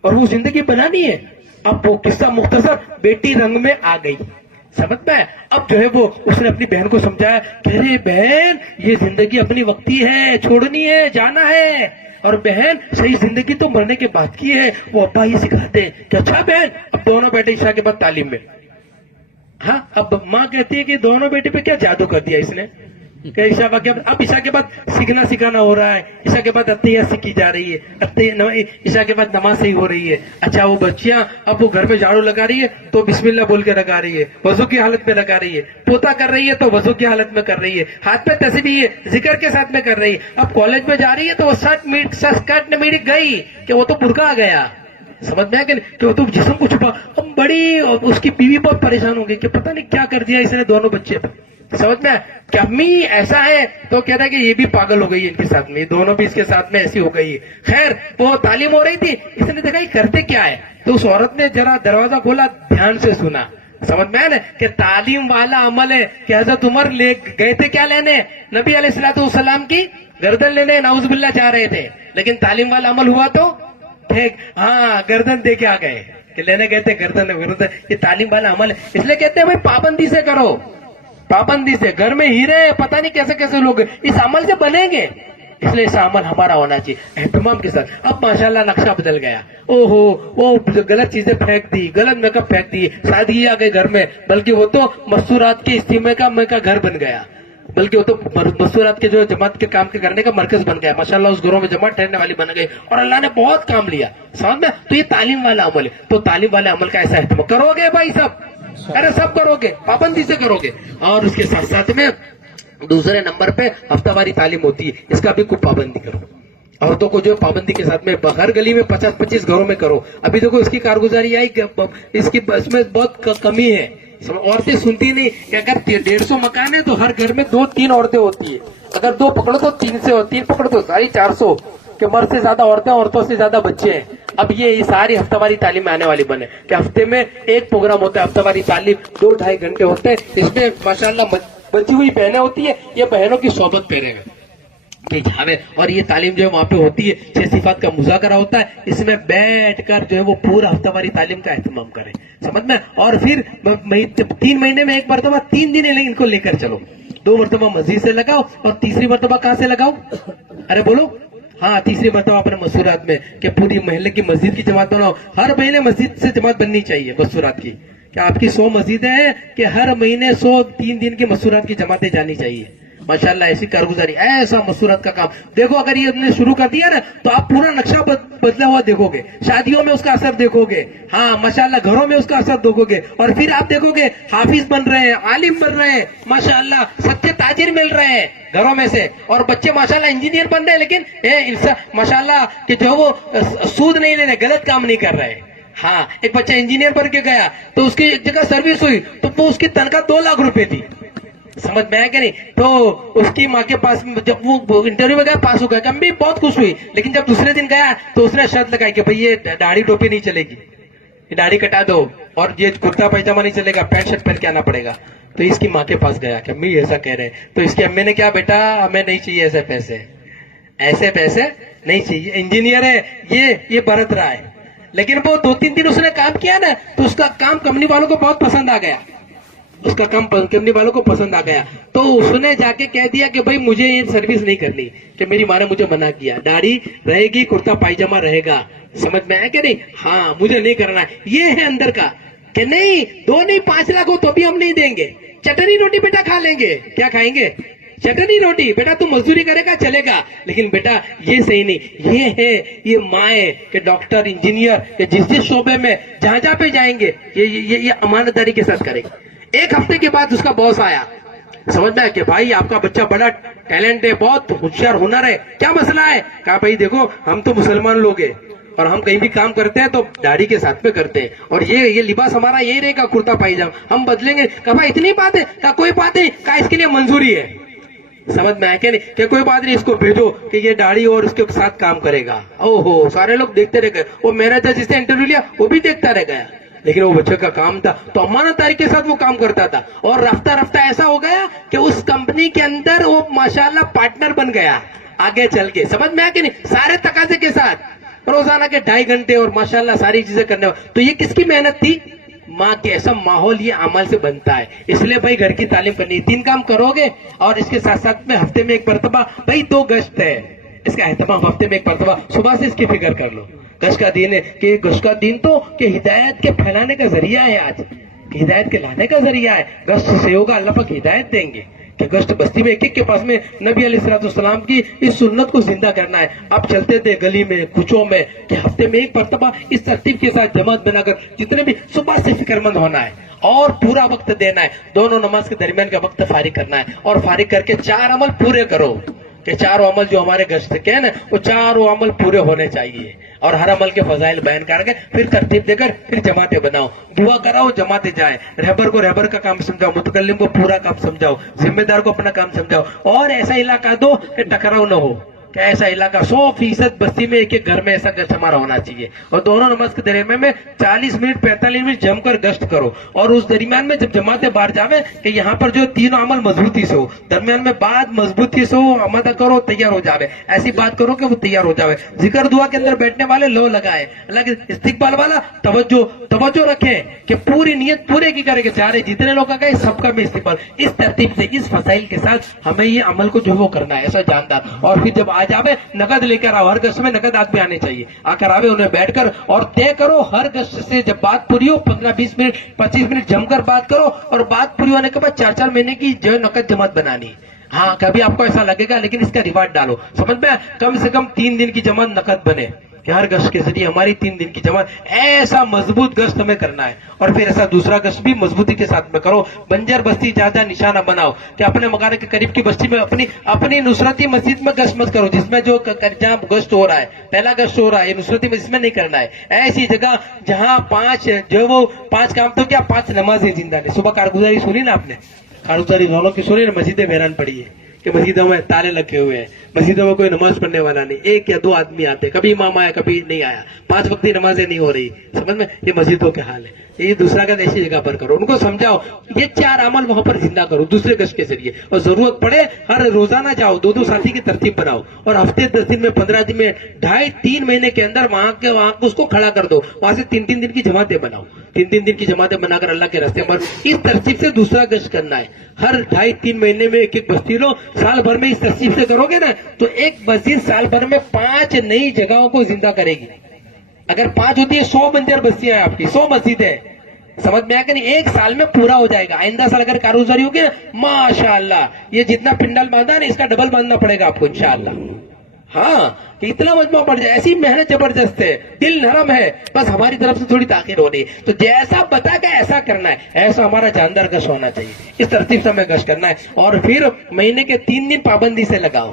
اور وہ زندگی بنانی ہے. اب وہ قصہ مختصر, بیٹی رنگ میں آ گئی. سمجھ میں؟ اب جو ہے وہ اس نے اپنی بہن کو سمجھایا کہ ارے بہن یہ زندگی اپنی وقتی ہے, چھوڑنی ہے, جانا ہے, اور بہن صحیح زندگی تو مرنے کے بعد کی ہے. وہ ابا یہ سکھاتے ہیں کہ اچھا بہن. اب دونوں بیٹے عشاء کے بعد تعلیم میں. ہاں اب ماں کہتی ہے کہ دونوں بیٹے پہ کیا جادو کر دیا اس نے کہ عشاء کے بعد, اب عشاء کے بعد سیکھنا سکھانا ہو رہا ہے, عشاء کے بعد عطیہ سیکھی جا رہی ہے, عشاء کے بعد نماز صحیح ہو رہی ہے. اچھا وہ بچیاں اب وہ گھر میں جھاڑو لگا رہی ہے تو بسم اللہ بول کے لگا رہی ہے, وضو کی حالت میں لگا رہی ہے, پوتا کر رہی ہے تو وضو کی حالت میں کر رہی ہے, ہاتھ پہ تسبیح ہے ذکر کے ساتھ میں کر رہی ہے. اب کالج میں جا رہی ہے تو وہ سکرٹ میں میری گئی کہ وہ تو برقع آ گیا. سمجھ میں کہ وہ تو جسم کو چھپا. اب بڑی اس کی بیوی بہت پریشان ہو گئی کہ پتہ نہیں کیا کر دیا اس نے دونوں بچے پہ. سمجھ میں کہ امی ایسا ہے تو کہتا ہے کہ یہ بھی پاگل ہو گئی ہے ان کے ساتھ میں, یہ دونوں بھی اس کے ساتھ میں ایسی ہو گئی ہے. خیر وہ تعلیم ہو رہی تھی, اس نے دیکھا یہ کرتے کیا ہے, تو اس عورت نے ذرا دروازہ کھولا, دھیان سے سنا. سمجھ میں نا کہ تعلیم والا عمل ہے کہ حضرت عمر لے گئے تھے کیا لینے, نبی علیہ الصلوۃ والسلام کی گردن لینے, نعوذ باللہ جا رہے تھے, لیکن تعلیم والا عمل ہوا تو ہاں گردن دے کے آ گئے کہ لینے گئے تھے گردن. یہ تعلیم والا عمل ہے, اس لیے کہتے ہیں بھائی پابندی سے کرو, پابندی سے. گھر میں ہیرے پتہ نہیں کیسے کیسے لوگ اس عمل سے بنیں گے, اس لیے اس عمل ہمارا ہونا چاہیے اہتمام کے ساتھ. اب ماشاءاللہ نقشہ بدل گیا, او ہو وہ غلط چیزیں پھینک دی, غلط میک اپ پھینک دی, سادگی آ گئی گھر میں, بلکہ وہ تو مستورات کے اجتماع کا گھر بن گیا, بلکہ وہ تو مستورات کے جو جماعت کے کام کے کرنے کا مرکز بن گیا. ماشاءاللہ اس گھروں میں جماعت ٹھہرنے والی بن گئی اور اللہ نے بہت کام لیا. سمجھ میں؟ تو یہ تعلیم والا عمل ہے. تو تعلیم والے عمل کا ایسا اہتمام کرو گے بھائی سب, ارے سب کرو گے, پابندی سے کرو گے. اور اس کے ساتھ ساتھ میں دوسرے نمبر پہ ہفتہ واری تعلیم ہوتی ہے, اس کا بھی خوب پابندی کرو. عورتوں کو جو پابندی کے ساتھ میں ہر گلی میں 50-25 گھروں میں کرو. ابھی دیکھو اس کی کارگزاری آئی, اس میں بہت کمی ہے. عورتیں سنتی نہیں کہ اگر 150 مکان ہے تو ہر گھر میں 2-3 عورتیں ہوتی ہے, اگر 2 پکڑو تو 3 سے, 3 پکڑو تو 450 کہ مرد سے زیادہ عورتیں, عورتوں سے زیادہ بچے ہیں. اب یہ ساری ہفتہ واری تعلیم میں آنے والی بنے کہ ہفتے میں ایک پروگرام ہوتا ہے, ہفتہ واری تعلیم 2-2.5 گھنٹے ہوتے ہیں. اس میں ماشاءاللہ بچی ہوئی بہنیں ہوتی ہیں, یہ بہنوں کی صحبت پہ رہے گا. کہ جاوے. اور یہ تعلیم جو ہے وہاں پہ ہوتی ہے 6 صفات کا مذاکرہ ہوتا ہے, اس میں بیٹھ کر جو ہے وہ پورا ہفتہ واری تعلیم کا اہتمام کریں, سمجھ میں. اور پھر 3 مہینے میں ایک مرتبہ 3 دن ان کو لے کر چلو, 2 مرتبہ مسجد سے لگاؤ اور تیسری مرتبہ کہاں سے لگاؤ, ارے بولو, ہاں تیسری مرتبہ اپنے مستورات میں, کہ پوری محلے کی مسجد کی جماعت بناؤ. ہر مہینے مسجد سے جماعت بننی چاہیے مستورات کی. کیا آپ کی 100 مسجدیں ہیں کہ ہر مہینے 100 3 دن کی مستورات کی جماعتیں جانی چاہیے. ماشاءاللہ ایسی کارگزاری, ایسا مستورات کا کام دیکھو. اگر یہ ہم نے شروع کر دیا نا تو آپ پورا نقشہ بدلا ہوا دیکھو گے, شادیوں میں اس کا اثر دیکھو گے, ہاں ماشاءاللہ گھروں میں اس کا اثر دیکھو گے. اور پھر آپ دیکھو گے حافظ بن رہے ہیں, عالم بن رہے ہیں, ماشاءاللہ سچے تاجر مل رہے ہیں گھروں میں سے. اور بچے ماشاءاللہ انجینئر بن رہے ہیں, لیکن ماشاءاللہ کہ جو وہ سود نہیں لے رہے, غلط کام نہیں کر رہے. ہاں ایک بچہ انجینئر بن کے گیا تو اس کی ایک جگہ سروس ہوئی تو وہ اس کی تنخواہ 2 لاکھ روپے تھی, سمجھ میں آیا کہ نہیں. تو اس کی ماں کے پاس جب وہ انٹرویو میں گیا پاس ہو گیا, کم بھی بہت خوش ہوئی. لیکن جب دوسرے دن گیا تو اس نے شرط لگائی کہ بھئی یہ داڑھی ٹوپی نہیں چلے گی, یہ داڑھی کٹا دو, اور یہ کرتا پیجامہ نہیں چلے گا, پینٹ شرٹ پہن کے آنا پڑے گا. تو اس کی ماں کے پاس گیا کہ امی ایسا کہہ رہے ہیں. تو اس کی امی نے کیا, بیٹا ہمیں نہیں چاہیے ایسے پیسے نہیں چاہیے, انجینئر ہے یہ برت رہا ہے. لیکن وہ 2-3 دن اس نے کام کیا نا تو اس کا کام کمپنی والوں کو بہت پسند آ گیا, اس کا کام کمپنی والوں کو پسند آ گیا. تو اس نے جا کے کہہ دیا کہ بھائی مجھے یہ سروس نہیں کرنی, کہ میری ماں نے مجھے منع کیا, داڑھی رہے گی, کرتا پائجامہ رہے گا, سمجھ میں آیا کہ نہیں. ہاں مجھے نہیں کرنا ہے. یہ ہے اندر کا کہ نہیں 2 نہیں 5 لاکھ ہو تو بھی ہم نہیں دیں گے. چٹنی روٹی بیٹا کھا لیں گے, کیا کھائیں گے, چٹنی روٹی. بیٹا تم مزدوری کرے گا چلے گا, لیکن بیٹا یہ صحیح نہیں. یہ ہے یہ مائیں کہ ڈاکٹر انجینئر کہ جس شعبے میں جہاں پہ جائیں گے یہ امانتداری کے ساتھ کرے گا. 1 ہفتے کے بعد اس کا باس آیا, سمجھ میں کہ بھائی آپ کا بچہ بڑا ٹیلنٹ ہے, بہت ہوشیار ہنر ہے, کیا مسئلہ ہے. کہا بھائی دیکھو ہم تو مسلمان لوگ ہیں اور ہم کہیں بھی کام کرتے ہیں تو داڑھی کے ساتھ میں کرتے ہیں, اور یہ لباس ہمارا یہی رہے گا, کرتا پائجامہ, ہم بدلیں گے. کہا بھائی اتنی بات ہے, کہا کوئی بات نہیں, کہا اس کے لیے منظوری ہے. سمجھ میں آئے کہ نہیں, کہ کوئی بات نہیں, اس کو بھیجو کہ یہ داڑھی اور اس کے ساتھ کام کرے گا. او ہو, سارے لوگ دیکھتے رہ گئے. وہ میرا جس نے انٹرویو لیا وہ بھی دیکھتا رہ گیا, لیکن وہ بچے کا کام تھا تو امانتداری کے ساتھ وہ کام کرتا تھا. اور رفتہ رفتہ ایسا ہو گیا کہ اس کمپنی کے اندر وہ ماشاءاللہ پارٹنر بن گیا آگے چل کے. سمجھ میں آیا کہ نہیں, سارے تقاضے کے ساتھ روزانہ کے 2.5 گھنٹے اور ماشاءاللہ ساری چیزیں کرنے. تو یہ کس کی محنت تھی, ماں کے. ایسا ماحول یہ عمل سے بنتا ہے. اس لیے بھائی گھر کی تعلیم کرنی, 3 کام کرو گے, اور اس کے ساتھ ساتھ میں ہفتے میں 1 مرتبہ, بھائی 2 گشت ہے, اس کا اہتمام ہفتے میں 1 مرتبہ صبح سے اس کی فکر کر لو. گشت کا دن ہے کہ گشت کا دن تو کہ ہدایت کے پھیلانے کا ذریعہ ہے, آج ہدایت کے لانے کا ذریعہ ہے. گشت سے ہوگا اللہ پاک ہدایت دیں گے کہ گشت بستی میں ایک کے پاس میں نبی علیہ السلام کی اس سنت کو زندہ کرنا ہے. اب چلتے تھے گلی میں کوچوں میں کہ ہفتے میں 1 مرتبہ اس ترتیب کے ساتھ جماعت بنا کر جتنے بھی صبح سے فکر مند ہونا ہے اور پورا وقت دینا ہے. دونوں نماز کے درمیان کا وقت فارغ کرنا ہے, اور فارغ کر کے 4 عمل پورے کرو, کہ 4 عمل جو ہمارے گشت کے ہیں نا وہ 4 عمل پورے ہونے چاہیے. اور ہر عمل کے فضائل بیان کر کے پھر ترتیب دے کر پھر جماعتیں بناؤ, دعا کراؤ, جماعتیں جائیں. رہبر کو رہبر کا کام سمجھاؤ, متکلم کو پورا کام سمجھاؤ, ذمہ دار کو اپنا کام سمجھاؤ. اور ایسا علاقہ دو کہ ٹکراؤ نہ ہو, کہ ایسا علاقہ 100% بستی میں ایک گھر میں ایسا گشت ہمارا ہونا چاہیے. اور دونوں نماز کے درمیان میں 40 منٹ 45 منٹ جم کر گشت کرو. اور اس درمیان میں جب جماعتیں باہر جاویں کہ یہاں پر جو 3 عمل مضبوطی سے ہو, درمیان میں بات مضبوطی سے ہو, آمادہ کرو, تیار ہو جاوے. ایسی بات کرو کہ وہ تیار ہو جاوے. ذکر دعا کے اندر بیٹھنے والے لو لگائے, اللہ کے استقبال والا توجہ رکھیں کہ پوری نیت پورے کی کرے کہ چارے جتنے لوگ آ گئے سب کا بھی استقبال. اس ترتیب سے اس فضائل کے ساتھ ہمیں یہ عمل کو جو وہ کرنا ہے ایسا جاندار. اور پھر جب جاوے نقد لے کر آؤ, ہر گشت میں نقد آدمی آنے چاہیے, آ کر آوے انہیں بیٹھ کر اور طے کرو. ہر گشت سے جب بات پوری ہو 15-20 منٹ 25 منٹ جم کر بات کرو, اور بات پوری ہونے کے بعد 4-4 مہینے کی جو نقد جماعت بنانی. ہاں کبھی آپ کو ایسا لگے گا, لیکن اس کا ریوارڈ ڈالو. سمجھ میں کم سے کم 3 دن کی جماعت نقد بنے, کہ ہر گشت کے ذریعے ہماری 3 دن کی جماعت. ایسا مضبوط گشت ہمیں کرنا ہے. اور پھر ایسا دوسرا گشت بھی مضبوطی کے ساتھ میں کرو. بنجر بستی زیادہ نشانہ بناؤ کہ اپنے مکان کے قریب کی بستی میں اپنی نصرتی مسجد میں گشت مت کرو, جس میں جو جہاں گشت ہو رہا ہے, پہلا گشت ہو رہا ہے, یہ نصرتی مسجد میں نہیں کرنا ہے. ایسی جگہ جہاں 5 کام تو کیا 5 نمازیں زندہ نے. صبح کارگزاری سنی نا آپ نے, کارگزاری والوں کی سنی نا, مسجد بحران پڑی ہے کہ مسجدوں میں تالے لگے ہوئے ہیں, مسجدوں میں کوئی نماز پڑھنے والا نہیں, 1 یا 2 آدمی آتے, کبھی امام آیا کبھی نہیں آیا, 5 وقتی نمازیں نہیں ہو رہی, سمجھ میں, یہ مسجدوں کے حال ہے. یہ دوسرا گز ایسی جگہ پر کرو, ان کو سمجھاؤ, یہ 4 عمل وہاں پر زندہ کرو دوسرے گز کے ذریعے, اور ضرورت پڑے ہر روزانہ جاؤ, 2 ساتھی کی ترتیب بناؤ, اور ہفتے 10 دن میں 15 دن میں 2.5-3 مہینے کے اندر وہاں اس کو کھڑا کر دو, وہاں سے 3 دن کی جماعتیں بناؤ, 3 دن کی جماعتیں بنا کر اللہ کے راستے پر اس ترتیب سے دوسرا گشت کرنا ہے. ہر 2.5-3 مہینے میں ایک بستی لو, سال بھر میں اس ترتیب سے کرو گے نا تو ایک مسجد سال بھر میں 5 نئی جگہوں کو زندہ کرے گی. اگر 5 ہوتی ہے 100 بنجر بستیاں ہیں آپ کی, 100 مسجدیں, سمجھ میں آیا کہ نہیں, 1 سال میں پورا ہو جائے گا. آئندہ سال اگر کاروباری ہوگی نا, ماشاءاللہ یہ جتنا پنڈال باندھا نا اس کا ڈبل باندھنا پڑے گا آپ کو انشاءاللہ. ہاں کہ اتنا مجموعہ پڑ جائے, ایسی محنت زبردست ہے, دل نرم ہے, بس ہماری طرف سے تھوڑی تاخیر ہو رہی ہے. تو جیسا بتا گیا ایسا کرنا ہے, ایسا ہمارا جاندار گش ہونا چاہیے, اس ترتیب سے ہمیں گش کرنا ہے. اور پھر مہینے کے 3 دن پابندی سے لگاؤ,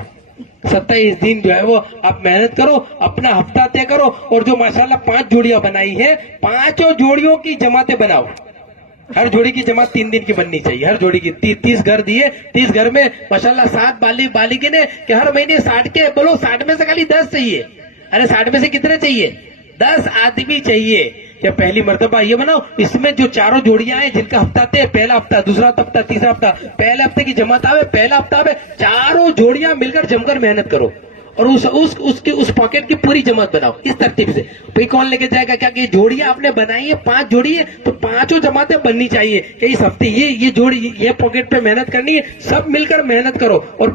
27 دن جو ہے وہ آپ محنت کرو, اپنا ہفتہ طے کرو, اور جو ماشاءاللہ 5 جوڑیاں بنائی ہے 5 جوڑیوں کی جماعتیں بناؤ. ہر جوڑی کی جماعت 3 دن کی بننی چاہیے, ہر جوڑی کی 30 گھر دیے, 30 گھر میں ماشاءاللہ 7 بالغین ہیں کہ ہر مہینے 60 کے بولو, 60 میں سے خالی 10 چاہیے. ارے 60 میں سے کتنے چاہیے؟ 10 آدمی چاہیے. کہ پہلی مرتبہ یہ بناؤ, اس میں جو 4 جوڑیاں ہیں جن کا ہفتہ طے, پہلا ہفتہ, دوسرا ہفتہ, تیسرا ہفتہ, پہلے ہفتے کی جماعت آوے, پہلا ہفتہ آوے, 4 جوڑیاں مل کر جم کر محنت کرو, اور اس پاکٹ کی پوری جماعت بناؤ. اس ترتیب سے بھائی کون لے کے جائے گا؟ کیا کہ جوڑیاں آپ نے بنائی ہے 5 جوڑی ہے تو 5 جماعتیں بننی چاہیے کہ اس ہفتے یہ جوڑی, یہ پاکٹ پہ محنت کرنی ہے, سب مل کر محنت کرو اور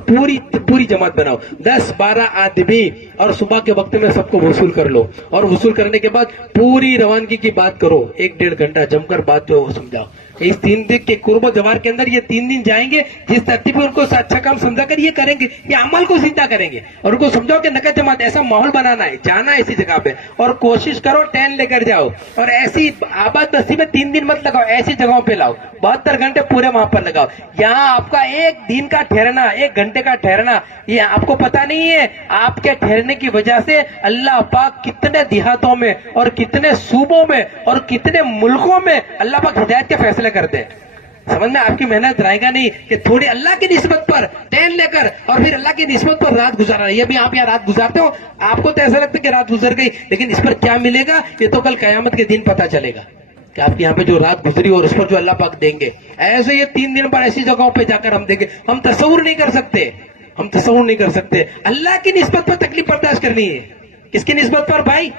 پوری جماعت بناؤ. 10-12 آدمی, اور صبح کے وقت میں سب کو وصول کر لو, اور وصول کرنے کے بعد پوری روانگی کی بات کرو, 1-1.5 گھنٹہ جم کر بات جو سمجھاؤ. اس 3 دن کے قرب و جوار کے اندر یہ 3 دن جائیں گے, جس ترتیب میں ان کو اچھا کام سمجھا کر یہ کریں گے, یہ عمل کو زندہ کریں گے, اور ان کو سمجھاؤ کہ نقد جماعت ایسا ماحول بنانا ہے, جانا ہے ایسی جگہ پہ, اور کوشش کرو ٹین لے کر جاؤ, اور ایسی آباد بستی میں 3 دن مت لگاؤ, ایسی جگہوں پہ لاؤ, 72 گھنٹے پورے وہاں پر لگاؤ. یہاں آپ کا 1 دن کا ٹھہرنا, 1 گھنٹے کا ٹھہرنا, یہ آپ کو پتا نہیں ہے آپ کے ٹھہرنے کی وجہ سے اللہ پاک کتنے دیہاتوں میں اور کتنے صوبوں میں اور کتنے ملکوں میں اللہ پاک ہدایت کے فیصلے کرتے ہیں. سمجھ میں آپ کی محنت رائے گا نہیں کہ تھوڑی اللہ کی نسبت پر ٹین لے کر اور پھر اللہ کی نسبت پر رات گزارا. یہ بھی آپ یہاں رات گزارتے ہو, آپ کو تو ایسا لگتا ہے کہ رات گزر گئی, لیکن اس پر کیا ملے گا یہ تو کل قیامت کے دن پتا چلے گا کہ آپ کے یہاں پہ جو رات گزری اور اس پر جو اللہ پاک دیں گے. ایسے یہ 3 دن پر ایسی جگہوں پہ جا کر ہم دیں گے, ہم تصور نہیں کر سکتے, ہم تصور نہیں کر سکتے. اللہ کی نسبت پر تکلیف برداشت کرنی ہے. کس کی نسبت پر بھائی؟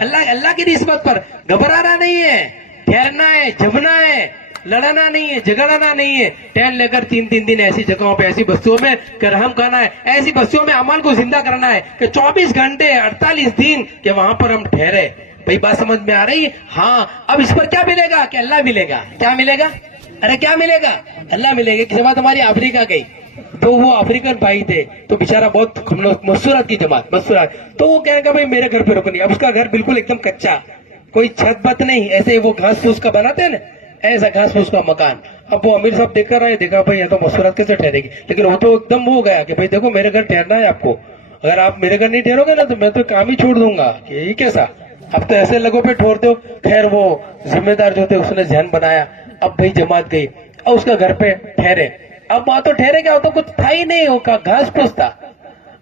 اللہ کی نسبت پر. گھبرانا نہیں ہے, ٹھہرنا ہے, جھبنا ہے, لڑنا نہیں ہے, جھگڑنا نہیں ہے. ٹین لے کر 3 دن ایسی جگہوں پہ, ایسی بستیوں میں رحم کھانا ہے, ایسی بستیوں میں عمل کو زندہ کرنا ہے کہ 24 گھنٹے 48 دن کہ وہاں پر ہم ٹھہرے. بھائی بات سمجھ میں آ رہی ہے؟ ہاں. اب اس پر کیا ملے گا کہ اللہ ملے گا. کیا ملے گا؟ ارے کیا ملے گا؟ اللہ ملے گا. کہ جماعت ہماری افریقہ گئی تو وہ افریقن بھائی تھے, تو بیچارہ بہت مسورت کی جماعت, مسورت, تو وہ کہنے کا بھائی میرے گھر پہ رکنی. اب اس کا گھر بالکل ایک دم کچا, کوئی چھت بت نہیں, ایسے وہ گھاس پھوس کا بناتے ہیں نا, ایسا گھاس پھوس کا مکان. اب وہ امیر صاحب دیکھ کر آئے, دیکھا بھائی یہ تو مسورت کیسے ٹھہرے گی, لیکن وہ تو ایک دم ہو گیا کہ بھائی دیکھو میرے گھر ٹھہرنا ہے آپ کو, اگر آپ میرے گھر نہیں ٹھہرو گے نا تو میں تو کام ہی چھوڑ دوں گا. کہ یہ کیسا, اب تو ایسے لگوں پہ ٹھورتے ہو. خیر وہ ذمہ دار جو تھے اس نے ذہن بنایا, اب بھائی جماعت گئی اور اس کا گھر پہ ٹھہرے. اب وہاں تو ٹھہرے کیا ہوتا, کچھ تھا ہی نہیں, ہو کا گھاس پھوس تھا.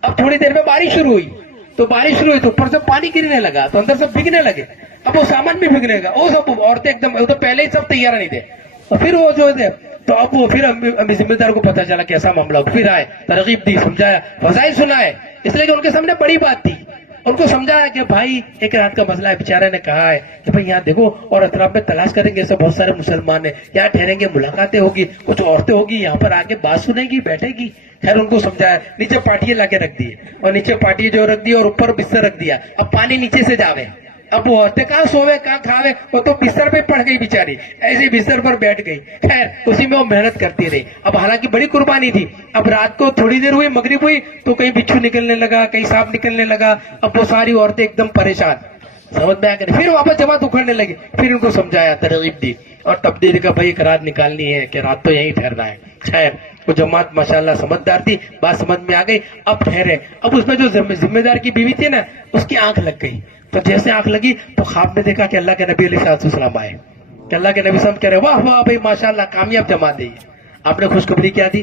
اب تھوڑی دیر میں بارش شروع ہوئی, تو اوپر سے پانی گرنے لگا, تو اندر سے بھیگنے لگے. اب وہ سامان بھی بھیگنے گا, وہ سب عورتیں ایک دم, تو پہلے ہی سب تیار نہیں تھے, اور پھر وہ جو تھے, تو اب وہ پھر ذمہ دار کو پتا چلا کیسا معاملہ ہو. پھر آئے, ترغیب دی, سمجھایا, فضائل سنائے, اس لیے کہ ان کے سامنے بڑی بات تھی. ان کو سمجھایا کہ بھائی ایک رات کا مسئلہ ہے, بیچارے نے کہا ہے کہ بھائی یہاں دیکھو, اور اطراف میں تلاش کریں گے, ایسے بہت سارے مسلمان ہیں, یہاں ٹھہریں گے, ملاقاتیں ہوگی, کچھ عورتیں ہوگی, یہاں پر آ کے بات سنیں گی, بیٹھے گی. خیر ان کو سمجھایا, نیچے پاٹیاں لا کے رکھ دیے, اور نیچے پاٹی جو رکھ دی اور اوپر بستر رکھ دیا. اب پانی نیچے سے جاوے, اب وہ عورتیں کہاں سوے کہاں کھاوے, وہ تو بستر پہ پڑ گئی بیچاری, ایسے بستر پر بیٹھ گئی. خیر اسی میں وہ محنت کرتی رہی. اب حالانکہ بڑی قربانی تھی. اب رات کو تھوڑی دیر ہوئی, مغرب ہوئی, تو کہیں بچھو نکلنے لگا, کہیں سانپ نکلنے لگا. اب وہ ساری عورتیں ایک دم پریشان, سمجھ میں آ کر پھر واپس جماعت اکھڑنے لگی. پھر ان کو سمجھایا, ترغیب دی اور تبدیلی کا بھائی ایک رات نکالنی ہے کہ رات تو یہیں ٹھہرنا ہے. خیر وہ جماعت ماشاءاللہ سمجھدار تھی, بات سمجھ میں آ گئی. اب ٹھہرے. اب اس میں جو ذمہ دار کی بیوی تھی نا, اس کی آنکھ لگ گئی. تو جیسے آنکھ لگی تو خواب میں دیکھا کہ اللہ کے نبی علیہ السلام آئے, کہ اللہ کے نبی صلی اللہ علیہ وسلم کہہ رہے, واہ واہ بھائی ماشاءاللہ کامیاب جماعت ہے. آپ نے خوشخبری کیا دی